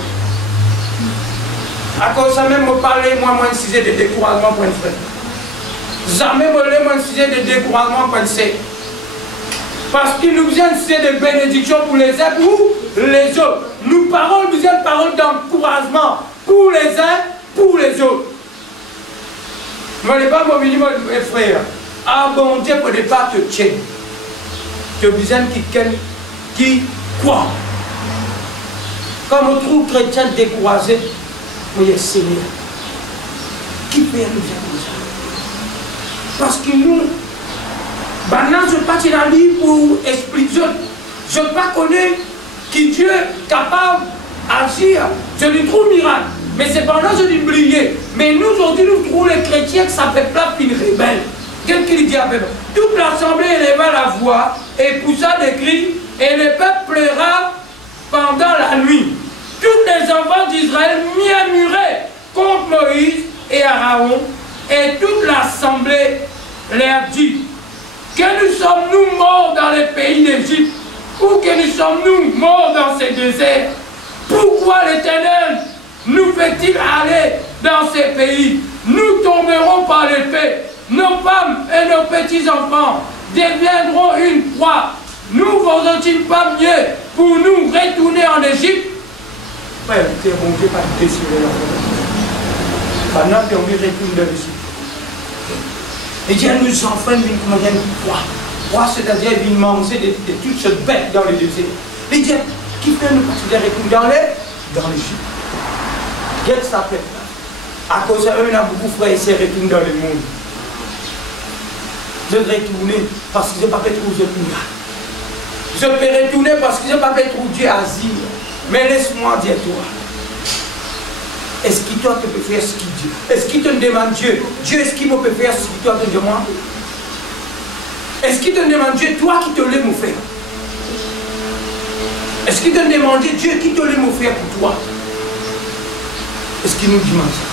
frère. À cause de ça, même, me parler, moi, de sujet de découragement pour une frère. Jamais, moi, de sujet de découragement pour une sœur. Parce qu'il nous vient de bénédiction pour les uns ou les autres. Nous parlons, nous avons parole d'encouragement pour les uns, pour les autres. Je ne vais pas m'oublier, mes frères. Ah bon Dieu, pour ne pas te tirer. Tu as besoin de quelqu'un qui croit. Quand on trouve chrétien découragé, Voyez, Seigneur, qui peut nous faire comme ça? Parce que nous, maintenant, je ne pas dans le livre pour expliquer. Je ne pas connaître qui Dieu est capable d'agir. Je lui trouve miracle. Mais cependant, je lui briller. Mais nous, aujourd'hui, nous trouvons les chrétiens que ça fait plein une rebelle. Qu'est-ce qu'il dit à peu? Toute l'assemblée éleva la voix et poussa des cris, et le peuple pleura pendant la nuit. Tous les enfants d'Israël murmuraient contre Moïse et Aaron, et toute l'assemblée leur dit: que nous sommes-nous morts dans les pays d'Égypte, ou que nous sommes-nous morts dans ces déserts? Pourquoi l'Éternel nous fait-il aller dans ces pays? Nous tomberons par l'épée, nos femmes et nos petits-enfants deviendront une proie. Nous vaudrait-il pas mieux pour nous retourner en Égypte? Ouais, c'est bon Dieu, pas de décider là. Maintenant, on veut retourner dans l'Égypte. Et Dieu nous enfants viennent comme une proie. Proie, c'est-à-dire viennent manger de toutes ces bêtes dans le désert. Et Dieu, qui fait nous partir retourner dans l'Égypte? Qu'est-ce que ça fait? À cause d'eux, on a beaucoup de frères et sœurs retournent dans le monde. Je vais retourner parce que je n'ai pas fait trop de tout. Je peux retourner parce que je n'ai pas fait trop Dieu asile. Mais laisse-moi dire toi. Est-ce que toi tu peux faire ce qu'il dit? Est-ce qu'il te demande Dieu? Dieu, est-ce qu'il peut faire ce que toi te demandes? Est-ce qu'il te demande Dieu, toi qui te l'aime faire? Est-ce qu'il te demande Dieu qui te l'aime faire pour toi? Est-ce qu'il nous demande ça?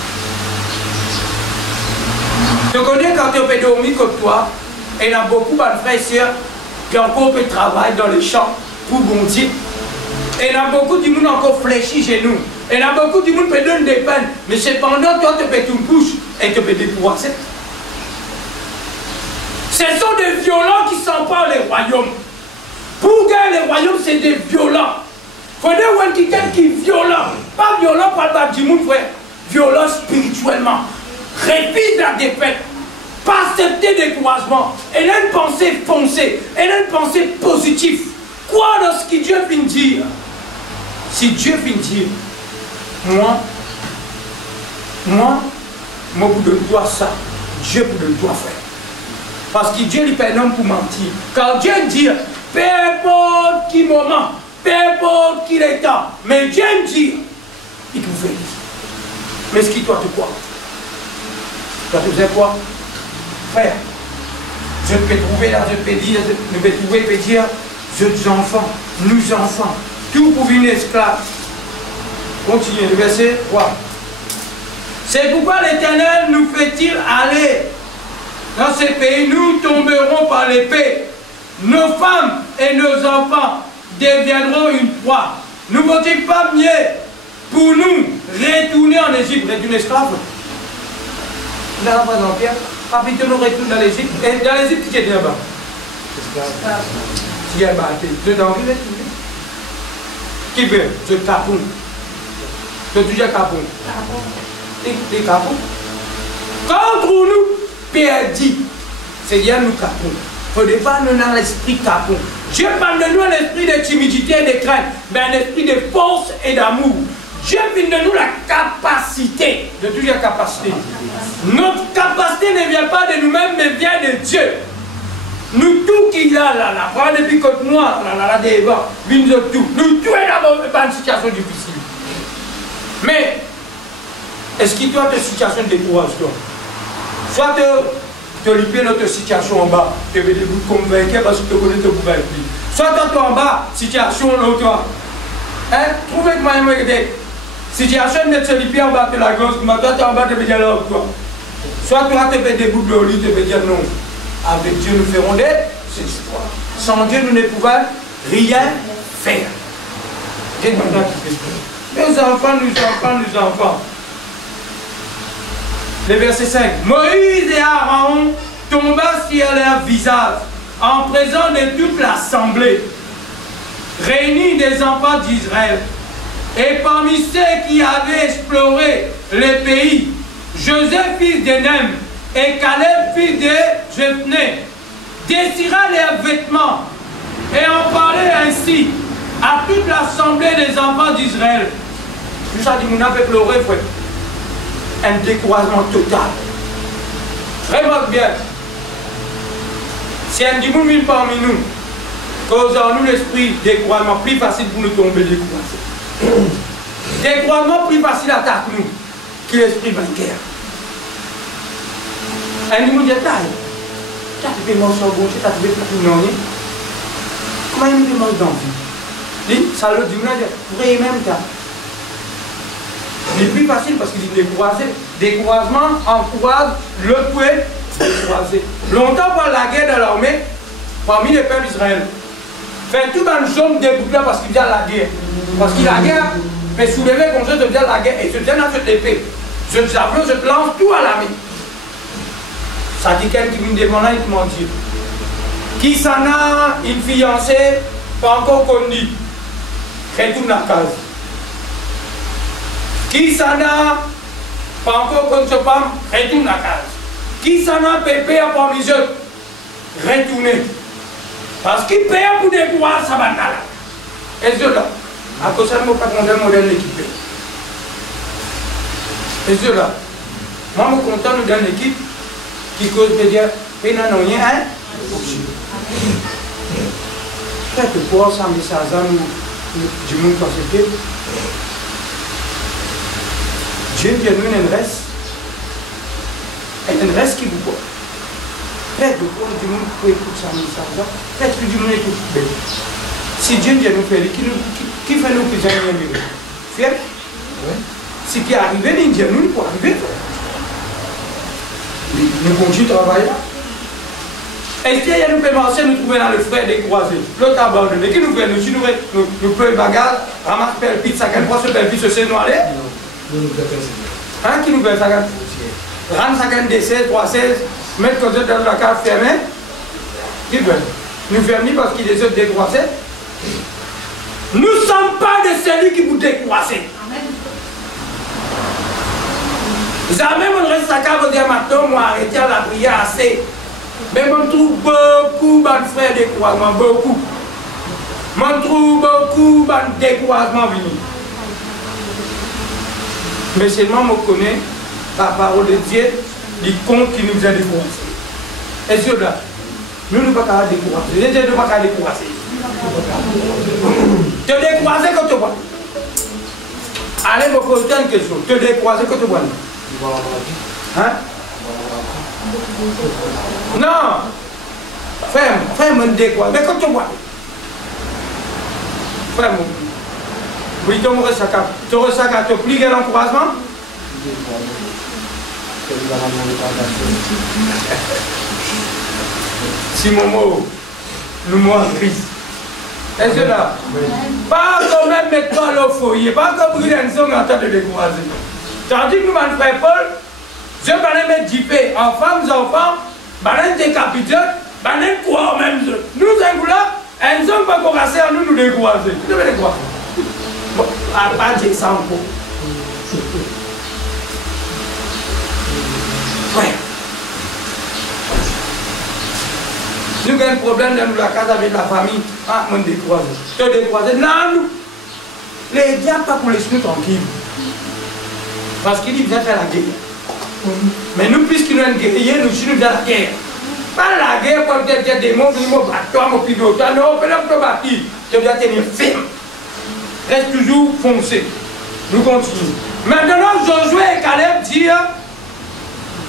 Je connais quand on peut dormir comme toi, et il y a beaucoup de frères et sœurs qui encore peut travailler dans les champs pour bondir. Et il y a beaucoup de monde encore fléchi chez nous. Et il y a beaucoup de monde qui peut donner des peines. Mais cependant, toi, tu peux une bouche et tu peux dépourasser. Ce sont des violents qui s'emparent les royaumes. Pour gagner les royaumes, c'est des violents. Il faut dire quelqu'un qui est violent. Pas violent par le bas du monde, frère. Violent spirituellement. Répite la défaite. Pas accepter découragement. Elle a une pensée foncée. Elle a une pensée positive. Quoi dans ce que Dieu vient dire? Si Dieu vient dire, moi, vous donne-toi ça. Dieu vous donne-toi frère. Parce que Dieu lui permet pour mentir. Quand Dieu dit, peu importe qui moment, peu importe qui l'état, mais Dieu me dit, il vous fait dire. Mais ce qui toi te quoi? Toi tu faisais quoi? Frère, je peux trouver là, je peux dire, je peux trouver, je peux dire, jeunes enfants, nous enfants, tout pour venir esclaves. Continuez, le verset 3. C'est pourquoi l'Éternel nous fait-il aller dans ces pays, nous tomberons par l'épée. Nos femmes et nos enfants deviendront une proie. Ne vaut-il pas mieux pour nous retourner en Égypte, retourner esclave? Dans la base en pierre, pas vite nous retourner dans l'Égypte. Et dans l'Égypte, qui était là-bas? Qui est battu? Je t'en veux retourner. Qui veut? Je capoune. Je dis capoune. Les capoune. Contre nous, perdit. C'est-à-dire nous capoune. Au départ, nous avons l'esprit capoune. Dieu parle de nous un esprit de timidité et de crainte, mais un esprit de force et d'amour. Dieu vient de nous la capacité. De toujours la capacité. Notre capacité ne vient pas de nous-mêmes, mais vient de Dieu. Nous tout qui a là, là, depuis que moi, là, devant, nous tout. Nous tout est dans une situation difficile. Mais, est-ce que toi, tu as une situation de décourage, toi? Soit tu as livré notre situation en bas, tu veux te convaincre parce que tu connais te convaincre. Soit tu es en bas, situation l'autre. Hein? Trouvez que moi, situation de se livrer en bas de la gauche, mais toi, tu es en bas, tu veux dire là, toi. Soit toi, tu fais des bouts de lit, tu veux dire non. Avec Dieu, nous ferons des exploits. Sans Dieu, nous ne pouvons rien faire. Dieu nous a fait. Nos enfants, nous enfants. Le verset 5. Moïse et Aaron tombèrent sur leur visage en présence de toute l'assemblée, réunis des enfants d'Israël. Et parmi ceux qui avaient exploré le pays, Joseph, fils d'Enem, et Caleb, fils de Jephné, déchira leurs vêtements et en parlait ainsi à toute l'assemblée des enfants d'Israël. Tout ça dit, mon a fait pleurer, frère. un découragement total. Remarque bien. Si un démon vient parmi nous, causons-nous l'esprit découragement, plus facile pour nous tomber découragés. Découragement plus facile attaque nous que l'esprit vainqueur. Un démon dit taille. Tu as fait manger sur gauche, tu as fait non. Comment il me demande d'envie? Ça le dit, vrai même temps. C'est plus facile parce qu'il dit découragé. Découragement encourage le pouet découragé. Longtemps par la guerre de l'armée, parmi les peuples d'Israël, fait tout dans le champ débouclé parce qu'il vient la guerre. Parce qu'il a la guerre, mais soulevé comme ça, je viens la guerre et je tiens dans cette épée. Je te lance tout à la main. Ça dit quelqu'un qui me demande, il m'a dit. Qui s'en a une fiancée, pas encore connue, retourne à casa. Qui s'en a, pas encore connu ce femme, retourne à casa. Qui s'en a pépé à pas mis retourner. Parce qu'il paye pour décourager sa banale. Et je là, à cause de moi, pas qu'on a un modèle équipé. Et je là, moi, je suis content de donner une équipe qui cause de dire, mais non, rien, hein? Quelque part, ça me dit ça, du monde quand c'était. Dieu vient nous une reste. Et une reste qui vous voit. Peut-être que du monde peut écouter ça, peut-être que du monde écoute bien. Si Dieu vient nous faire, qui fait nous plus bien? Fier? Ce qui est arrivé, il dit nous pour arriver. Nous continuons à travailler là. Est-ce qu'il y a nous pouvons marcher, nous trouver dans le frère décroisé? L'autre abandonné. Qui nous fait? Nous prenons le bagage, ramasse le pile, ça qu'elle prend ce pile, ce c'est noiré. Hein, qui nous fait ça? Rendre ça qu'elle décès, 316, mettre comme ça dans la cave fermée. Qui veut? Nous fermer parce qu'il est décroisé. Nous ne sommes pas de celui qui vous décroisez. Jamais on reste à cave dire maintenant, moi arrêter à la prière assez. Mais je trouve beaucoup de frères découragement, beaucoup. Je trouve beaucoup de découragement venir. Mais seulement je connais la parole de Dieu, les comptes qui nous a découragés. Et sur là, nous ne pouvons pas décourager. Les gens ne peuvent pas décourager. Te décourager quand tu vois. Allez me poser une question. Te décourager quand tu vois. Hein? Non! Fais-moi me décourager. Mais quand tu vois. Fais-moi. Oui, tu aurais ça qu'à te plier l'encouragement? Si mon mot, le mot en crise. Est-ce que là? Pas quand même mettre le foyer, pas comme brûler une sonde en train de décourager. Tandis que nous, mon frère Paul, je vais mettre JP en femmes, enfants, je vais décapiter, je vais quoi même. Nous, un là, un homme va commencer à nous décourager. Tu devais décourager. Bon, à part de ça encore. Ouais. Nous avons un problème dans la case avec la famille. Ah, on décourage. Tu décourages. Non, nous. Les diables, pas pour les nous tranquilles. Parce qu'il dit, viens faire la guerre. Mais nous, puisqu'il nous a guerrier, nous sommes dans la guerre. Pas la guerre pour dire des mots, des mots, toi, mon pilote. Non, mais là, tu vas bâtir. Tu dois tenir ferme. Reste toujours foncé. Nous continuons. Maintenant, Josué et Caleb disent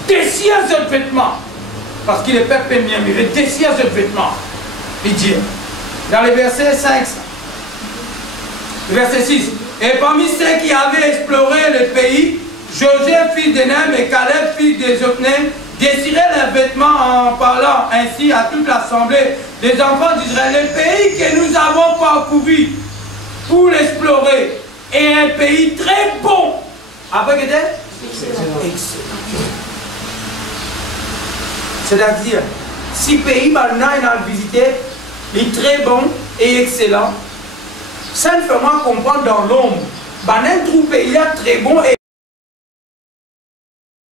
dessire ce vêtement. Parce qu'il est peuple bien, il dessire ce vêtement. Il dit dans le verset 5, verset 6, et parmi ceux qui avaient exploré le pays, Josué, fils d'Enem, et Caleb, fils de Jephunneh, désiraient les vêtements en parlant ainsi à toute l'assemblée des enfants d'Israël. Le pays que nous avons parcouru pour l'explorer est un pays très bon. Après que excellent. C'est-à-dire, si le pays maintenant il a visité, il est très bon et excellent, simplement comprendre dans l'ombre, un pays est très bon et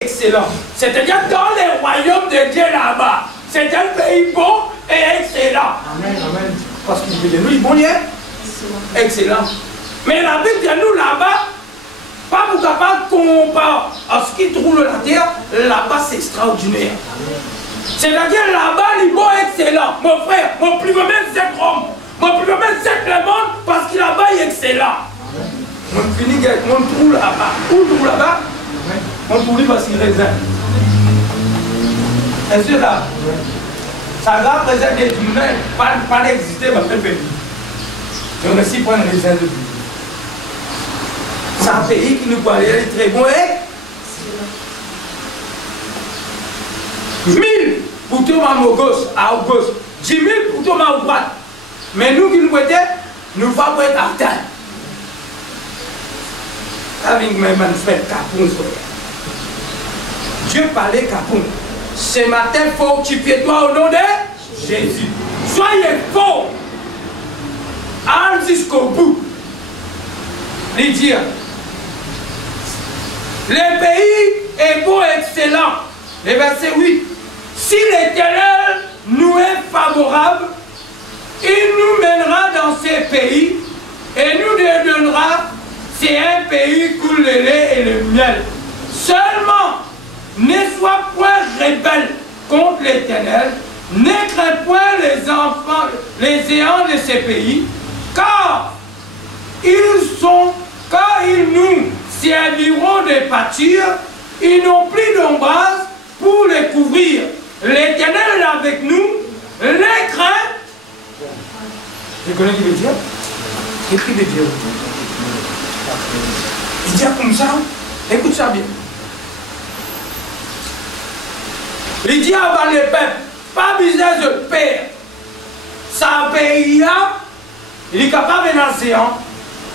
excellent. C'est-à-dire dans les royaumes de Dieu là-bas, c'est un pays bon et excellent. Amen, amen. Parce qu'il dit nous, il est bon, excellent. Mais la Bible de nous là-bas, Pas pour capable comparer à ce qui trouve la terre, là-bas c'est extraordinaire. C'est-à-dire là-bas, il est excellent. Mon frère, mon plus grand c'est Rome. Mon plus grand c'est le monde parce qu'il là-bas est excellent. Mon fini avec mon trou là-bas. Où trou là-bas? Mon trou parce qu'il raisin. Est-ce que là? Ça va présenter des humains, pas d'exister, ma frère. Je me suis pris un raisin de vie. C'est un pays qui nous parlait, il est très bon. 1000 pour tout à gauche, à gauche. 10 000 pour tout à droite. Mais nous qui nous étions, nous ne pouvons pas être en terre. Avec mes manuscrits, Capon. Dieu parlait Capon. Ce matin, fortifie-toi au nom de Jésus. Soyez forts. Allez jusqu'au bout. Les dire. Le pays est beau et excellent. Le verset 8. Si l'Éternel nous est favorable, il nous mènera dans ces pays et nous les donnera. C'est un pays qui coule le lait et le miel. Seulement, ne sois point rebelle contre l'Éternel, ne crains point les enfants, les géants de ces pays, car ils nous serviront de pâture, ils n'ont plus d'ombrage pour les couvrir. L'Éternel est avec nous, les crains. Tu connais ce qu'il veut dire? Qu'est-ce qu'il veut dire? Il dit comme ça, écoute ça bien. Il dit avant les peuples, pas besoin de père. Ça pays là, il est capable de l'océan,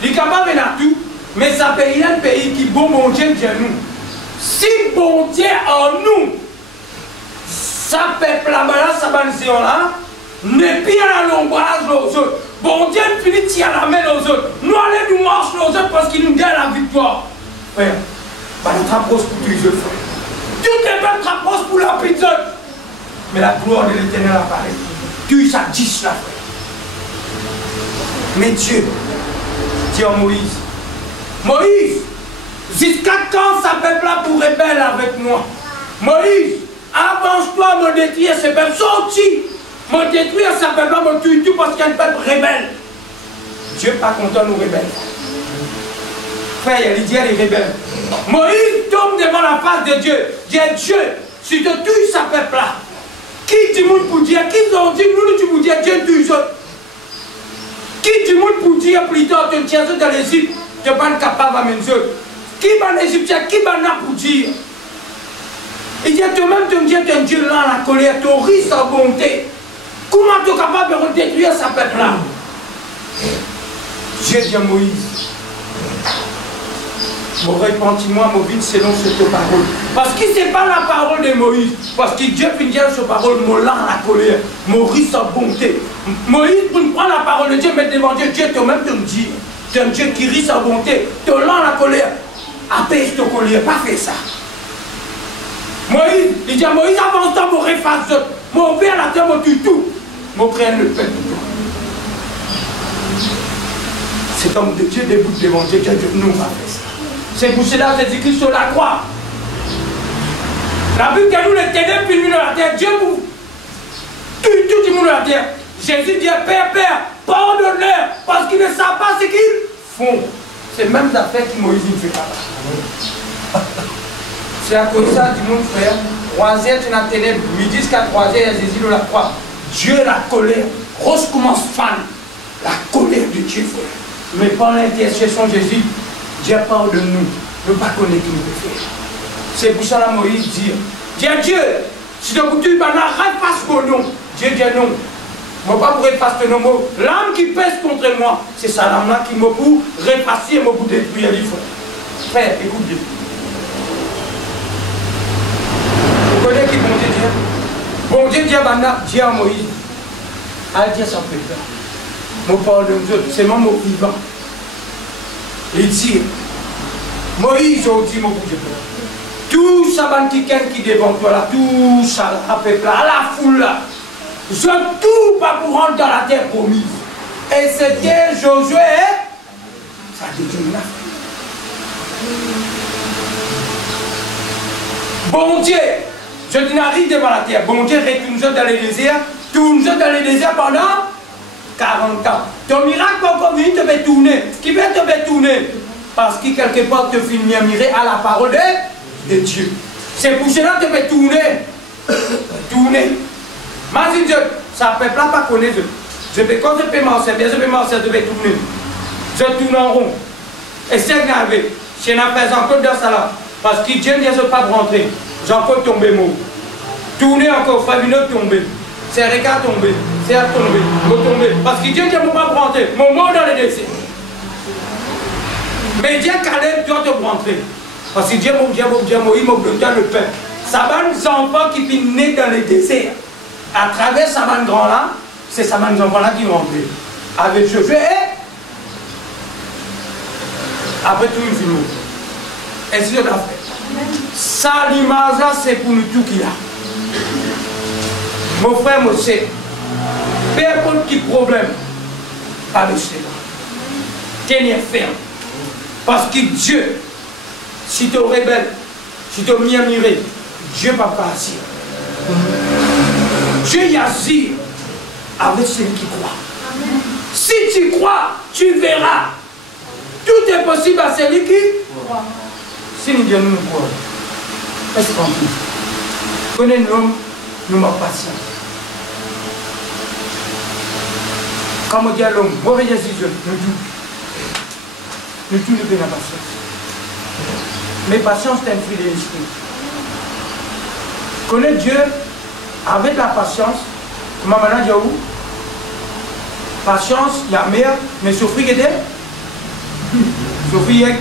il est capable de tout, mais ça pays là, un pays qui bon Dieu de nous. Si bon Dieu en nous, ça peuple là, ça va nous là, ne pire à l'ombrage aux autres. Bon Dieu finit de tirer la main aux autres. Nous allons nous marcher aux autres parce qu'il nous donne la victoire. Frère, nous t'approche pour tous les autres, frère. Tout les peuples t'approche pour la pizza. Mais la gloire de l'Éternel apparaît. Tu ça 10 là, frère. Mais Dieu dit à Moïse, Moïse, jusqu'à quand ça peuple là pour rebelle avec moi? Moïse, avance-toi, me détruire ce peuple. Sorti, me détruire ce peuple là, me tue tout parce qu'il y a un peuple rebelle. Dieu n'est pas content de nous rebelles. Frère, il dit à les rebelles. Moïse tombe devant la face de Dieu. Dit Dieu, si tu tues ce peuple là, qui dit monde pour dire, qui ont dit, nous tu pour dire, Dieu tue ça. Qui dit monde pour dire plus tard, tu tiens dans l'Égypte, tu n'es pas capable de mener. Qui va l'Égyptien, qui va là pour dire? Il dit toi-même, tu me dis, tu es un Dieu là, la colère, tu risques sa bonté. Comment tu es capable de détruire ce peuple là? Dieu dit à Moïse, mon repentis-moi, mon vide selon cette parole. Parce que ce n'est pas la parole de Moïse. Parce que Dieu finit cette parole, mon lent la colère, mon risque sa bonté. Moïse, pour prendre la parole de Dieu, mais devant Dieu, Dieu toi-même te dit, tu es un Dieu qui risque sa bonté, tu lent la colère. Apaise ton colère, pas fait ça. Moïse, il dit à Moïse, avance-toi, mon refasse, mon père la terre, mon tout. Mon frère le fait tout. Cet homme de Dieu debout devant Dieu, Dieu nous a fait ça. C'est pour cela que Jésus-Christ sur la croix. La Bible que nous les ténèbres puis nous dans la terre, Dieu vous tout le monde dans la terre. Jésus dit, Père, pardonne-leur, parce qu'ils ne savent pas ce qu'ils font. C'est même affaires que Moïse ne fait pas. C'est à cause de ça, du monde frère. Troisième, tu n'as ténèbres. Ils disent qu'à troisième, Jésus de la croix. Dieu la colère. Rose commence fan. La colère de Dieu, frère. Mais par l'intercession de Jésus, Dieu pardonne-nous. Ne pas connaître nous peut faire. C'est pour ça que Moïse dit, Dieu, si tu tu vas arrête pas ce nom. Dieu dit non. Je ne vais pas pour effacer nos mots. L'âme qui pèse contre moi, c'est ça l'âme-là qui m'a pour repasser et m'a pour détruire les frères. Frère, écoute Dieu. Vous connaissez qui bon Dieu dit? Bon Dieu dit à Moïse, à dire ça peut faire. Mon parole de Dieu, c'est mon mot vivant. Il dit, Moïse, on dit mon Dieu. Tout ça, quelqu'un qui devant toi là, tout ça, à peuple là, à la foule là, je tout pas pour rentrer dans la terre promise. Et c'était Josué, ça dit là. Bon Dieu, je n'arrive devant la terre. Bon Dieu retourne dans le désert. Tourne dans le désert pendant 40 ans. Ton miracle va encore venir te faire tourner. Qui va te faire tourner? Parce que quelque part te fait murmurer à la parole de Dieu. C'est pour cela que tu peux tourner. Tourner. Mais Dieu, ça ne peut pas connaître. Quand je peux m'en servir, je vais tourner. Je tourne en rond. Et c'est grave. Je n'ai pas encore dans ça là. Parce que Dieu ne peut pas rentrer. J'ai encore tombé mot. Tourner encore, Fabinot tomber. C'est regard tomber. C'est à tomber. Tomber. Parce que Dieu ne peut pas rentrer. Mon mot dans le décès. Mais Dieu Caleb doit te rentrer. Parce que Dieu m'a dit le peuple. Ça va nos enfants qui sont nés dans le désert. À travers ça va grand là, c'est ça va nos enfants là qui vont rentrer. Avec Josué et après tout une film. Est-ce que tu as fait? Ça l'image là c'est pour nous tout qu'il y a. Mon frère, mon sœur, peu importe qui problème, pas de cela. Tenez ferme. Parce que Dieu, si tu es rebelle, si tu es murmuré, Dieu ne va pas agir. Dieu y agit avec celui qui croit. Si tu crois, tu verras. Tout est possible à celui qui croit. Si nous Dieu nous croit, est-ce qu'on peut? Connais l'homme, nous avons patience. Comme on dit à l'homme, mauvais Jésus, nous tous nous avons la patience. Mais patience, c'est un fruit de l'esprit. Connaître Dieu avec la patience, comment maintenant dire où? Patience, il y a mère, mais souffrir qu'est-ce? Souffrir,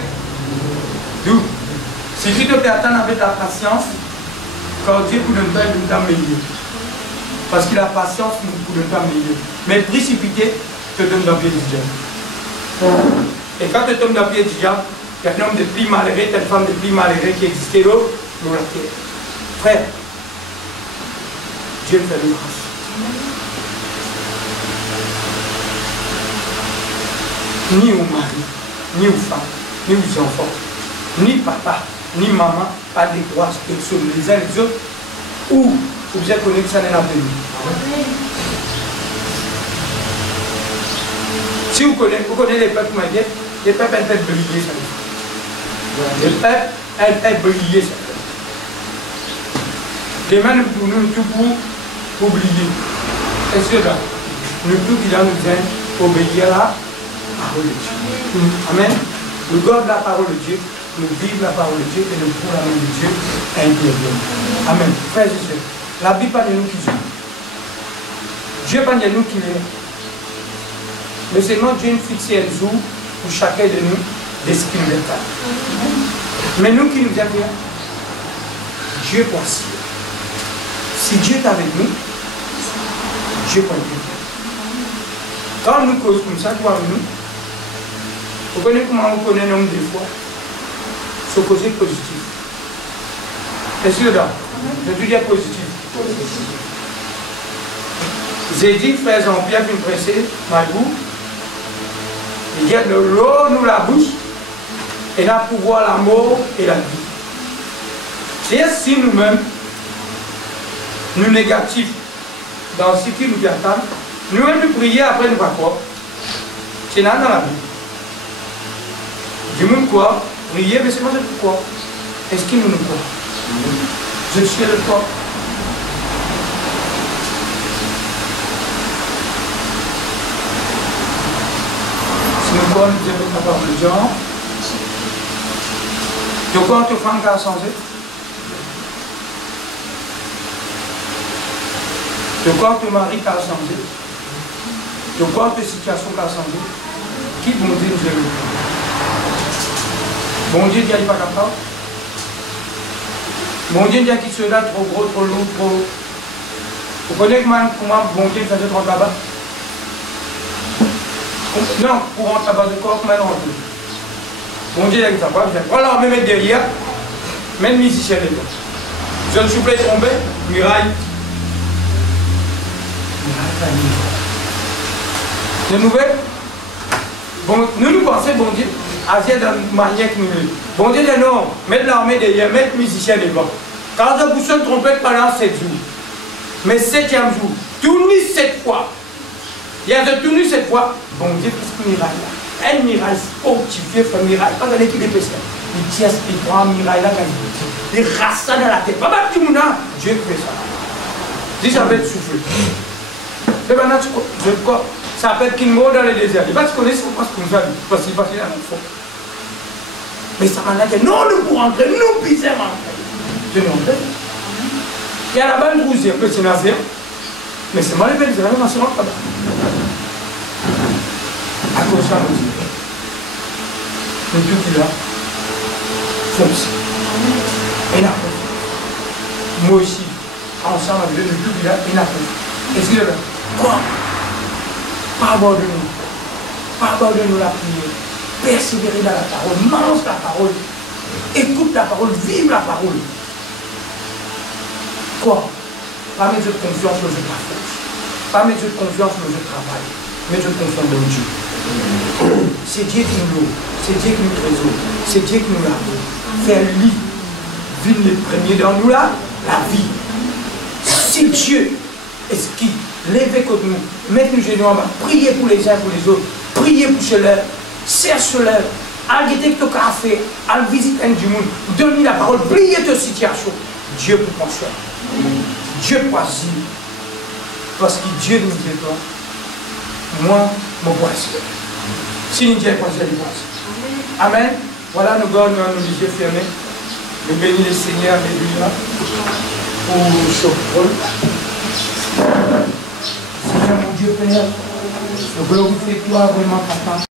d'où? Si tu te fais attendre avec la patience, quand Dieu pour le temps, il nous meilleur. Parce que la patience pour le temps meilleur. Mais précipiter, te donne dans le pied du diable. Et quand tu tombes dans le pied du diable, il y a un homme de plus malheureux, une femme de plus malheureux qui existait là, dans la terre. Frère, Dieu fait le grâce. Ni aux maris, ni aux femmes, ni aux enfants, ni papa, ni maman, pas de grâce, personne, les uns les autres, ou vous avez connu que ça n'est pas venu. Si vous connaissez les peuples magiques, les peuples elles peuvent briller ça. Les peuples elles peuvent briller ça. Demain nous tout pour oublier. Est-ce que là, nous tout qui là nous aime obéir à la parole de Dieu. Amen. Nous gardons la parole de Dieu, nous vivons la parole de Dieu et nous prenons la main de Dieu intérieurement. Amen. Frères et sœurs, la Bible parle de nous qui sommes. Dieu parle de nous qui sommes. Mais seulement Dieu a fixé un jour pour chacun de nous d'esprit mental. Mais nous qui nous avons, Dieu peut assurer. Si Dieu est avec nous, Dieu peut nous. Quand nous causons comme ça, toi avec nous, vous connaissez comment on connaît un nombre de fois? C'est causé positif. Est-ce que là, je veux dire positif? J'ai dit, frère Jean-Pierre, qui me pressait, Margot, il y a de l'eau, nous la bouche, et là, pouvoir la mort et la vie. C'est si nous-mêmes, nous négatifs, dans ce qui nous attend, nous-mêmes nous prier après nous pas quoi. C'est là dans la Bible. Du monde quoi? Prier, mais c'est moi je quoi? Est-ce qu'il nous croit? Je suis le quoi? Si nous croyons, nous devons avoir le genre. De quoi te femme qui a changé? De quoi ton mari qui a changé? De quoi ta situation qui a changé? Qui bon Dieu nous aime? Bon Dieu dit qu'il n'est pas capable. Bon Dieu dit qu'il sera trop gros, trop lourd, trop. Vous connaissez comment bon Dieu faisait trop là-bas? Non, pour rentrer là-bas de corps, comment on peut? Bon Dieu dit qu'il ne va pas. Voilà, on va me mettre derrière, même musicien les gars. Je ne suis pas tombé, muraille. De nouvelles, Bon, nous pensons, bon Dieu, agir de manière que nous. Bon Dieu, non, mettre l'armée derrière, mettre musicien devant. Quand on pousse une trompette pendant 7 jours. Mais 7e jour, tournez 7 fois. Il y a de tourner 7 fois. Bon Dieu, qu'est-ce que miracle là? Un miracle sportif, un miracle. Pas dans l'équipe de PC. Il tient ce prend un miracle là, il rase ça dans la tête. Pas mal tout le monde, Dieu fait ça. Si ça va être soufflé. Et maintenant, ça s'appelle qu'il mort dans le désert. Il va te connaître parce qu'il va finir à la fois. Mais ça m'a dit, non, nous pour entrer, nous pisons entrer. Je n'ai entré. Il y a là-bas une rousière, petit nazir. Mais c'est moi le bel, c'est la même assurance là-bas. À cause de ça, nous disons. Le tout qui là, fonce. Et là, moi aussi, ensemble avec le tout qui là, et là, est-ce qu'il est là? Quoi? Pas abandonner. Pas abandonner la prière. Persévérer dans la parole. Mange la parole. Écoute la parole. Vive la parole. Quoi? Pas mettre de confiance dans notre force. Pas mettre de confiance dans notre travail. Mettre de confiance dans Dieu. C'est Dieu qui nous loue. C'est Dieu qui nous trésore. C'est Dieu qui nous lave. Faire lui. Vivre les premiers dans nous là. La vie. Si Dieu est ce qui lève contre nous, mettre nous genoux en bas, prier pour les uns et pour les autres, prier pour ceux-là, cherche-leur, allez dès que tu as fait, allez visiter un du monde, donne-lui la parole, priez de situation. Dieu pour penser. Dieu pour agir. Parce que Dieu nous dit toi, moi, mon voici. Si nous disons pas, je le voici. Amen. Voilà, nous gardons nos yeux fermés. Nous bénissons le Seigneur, alléluia, pour ce rôle. Seigneur mon Dieu Père, je glorifie toi vraiment, Papa.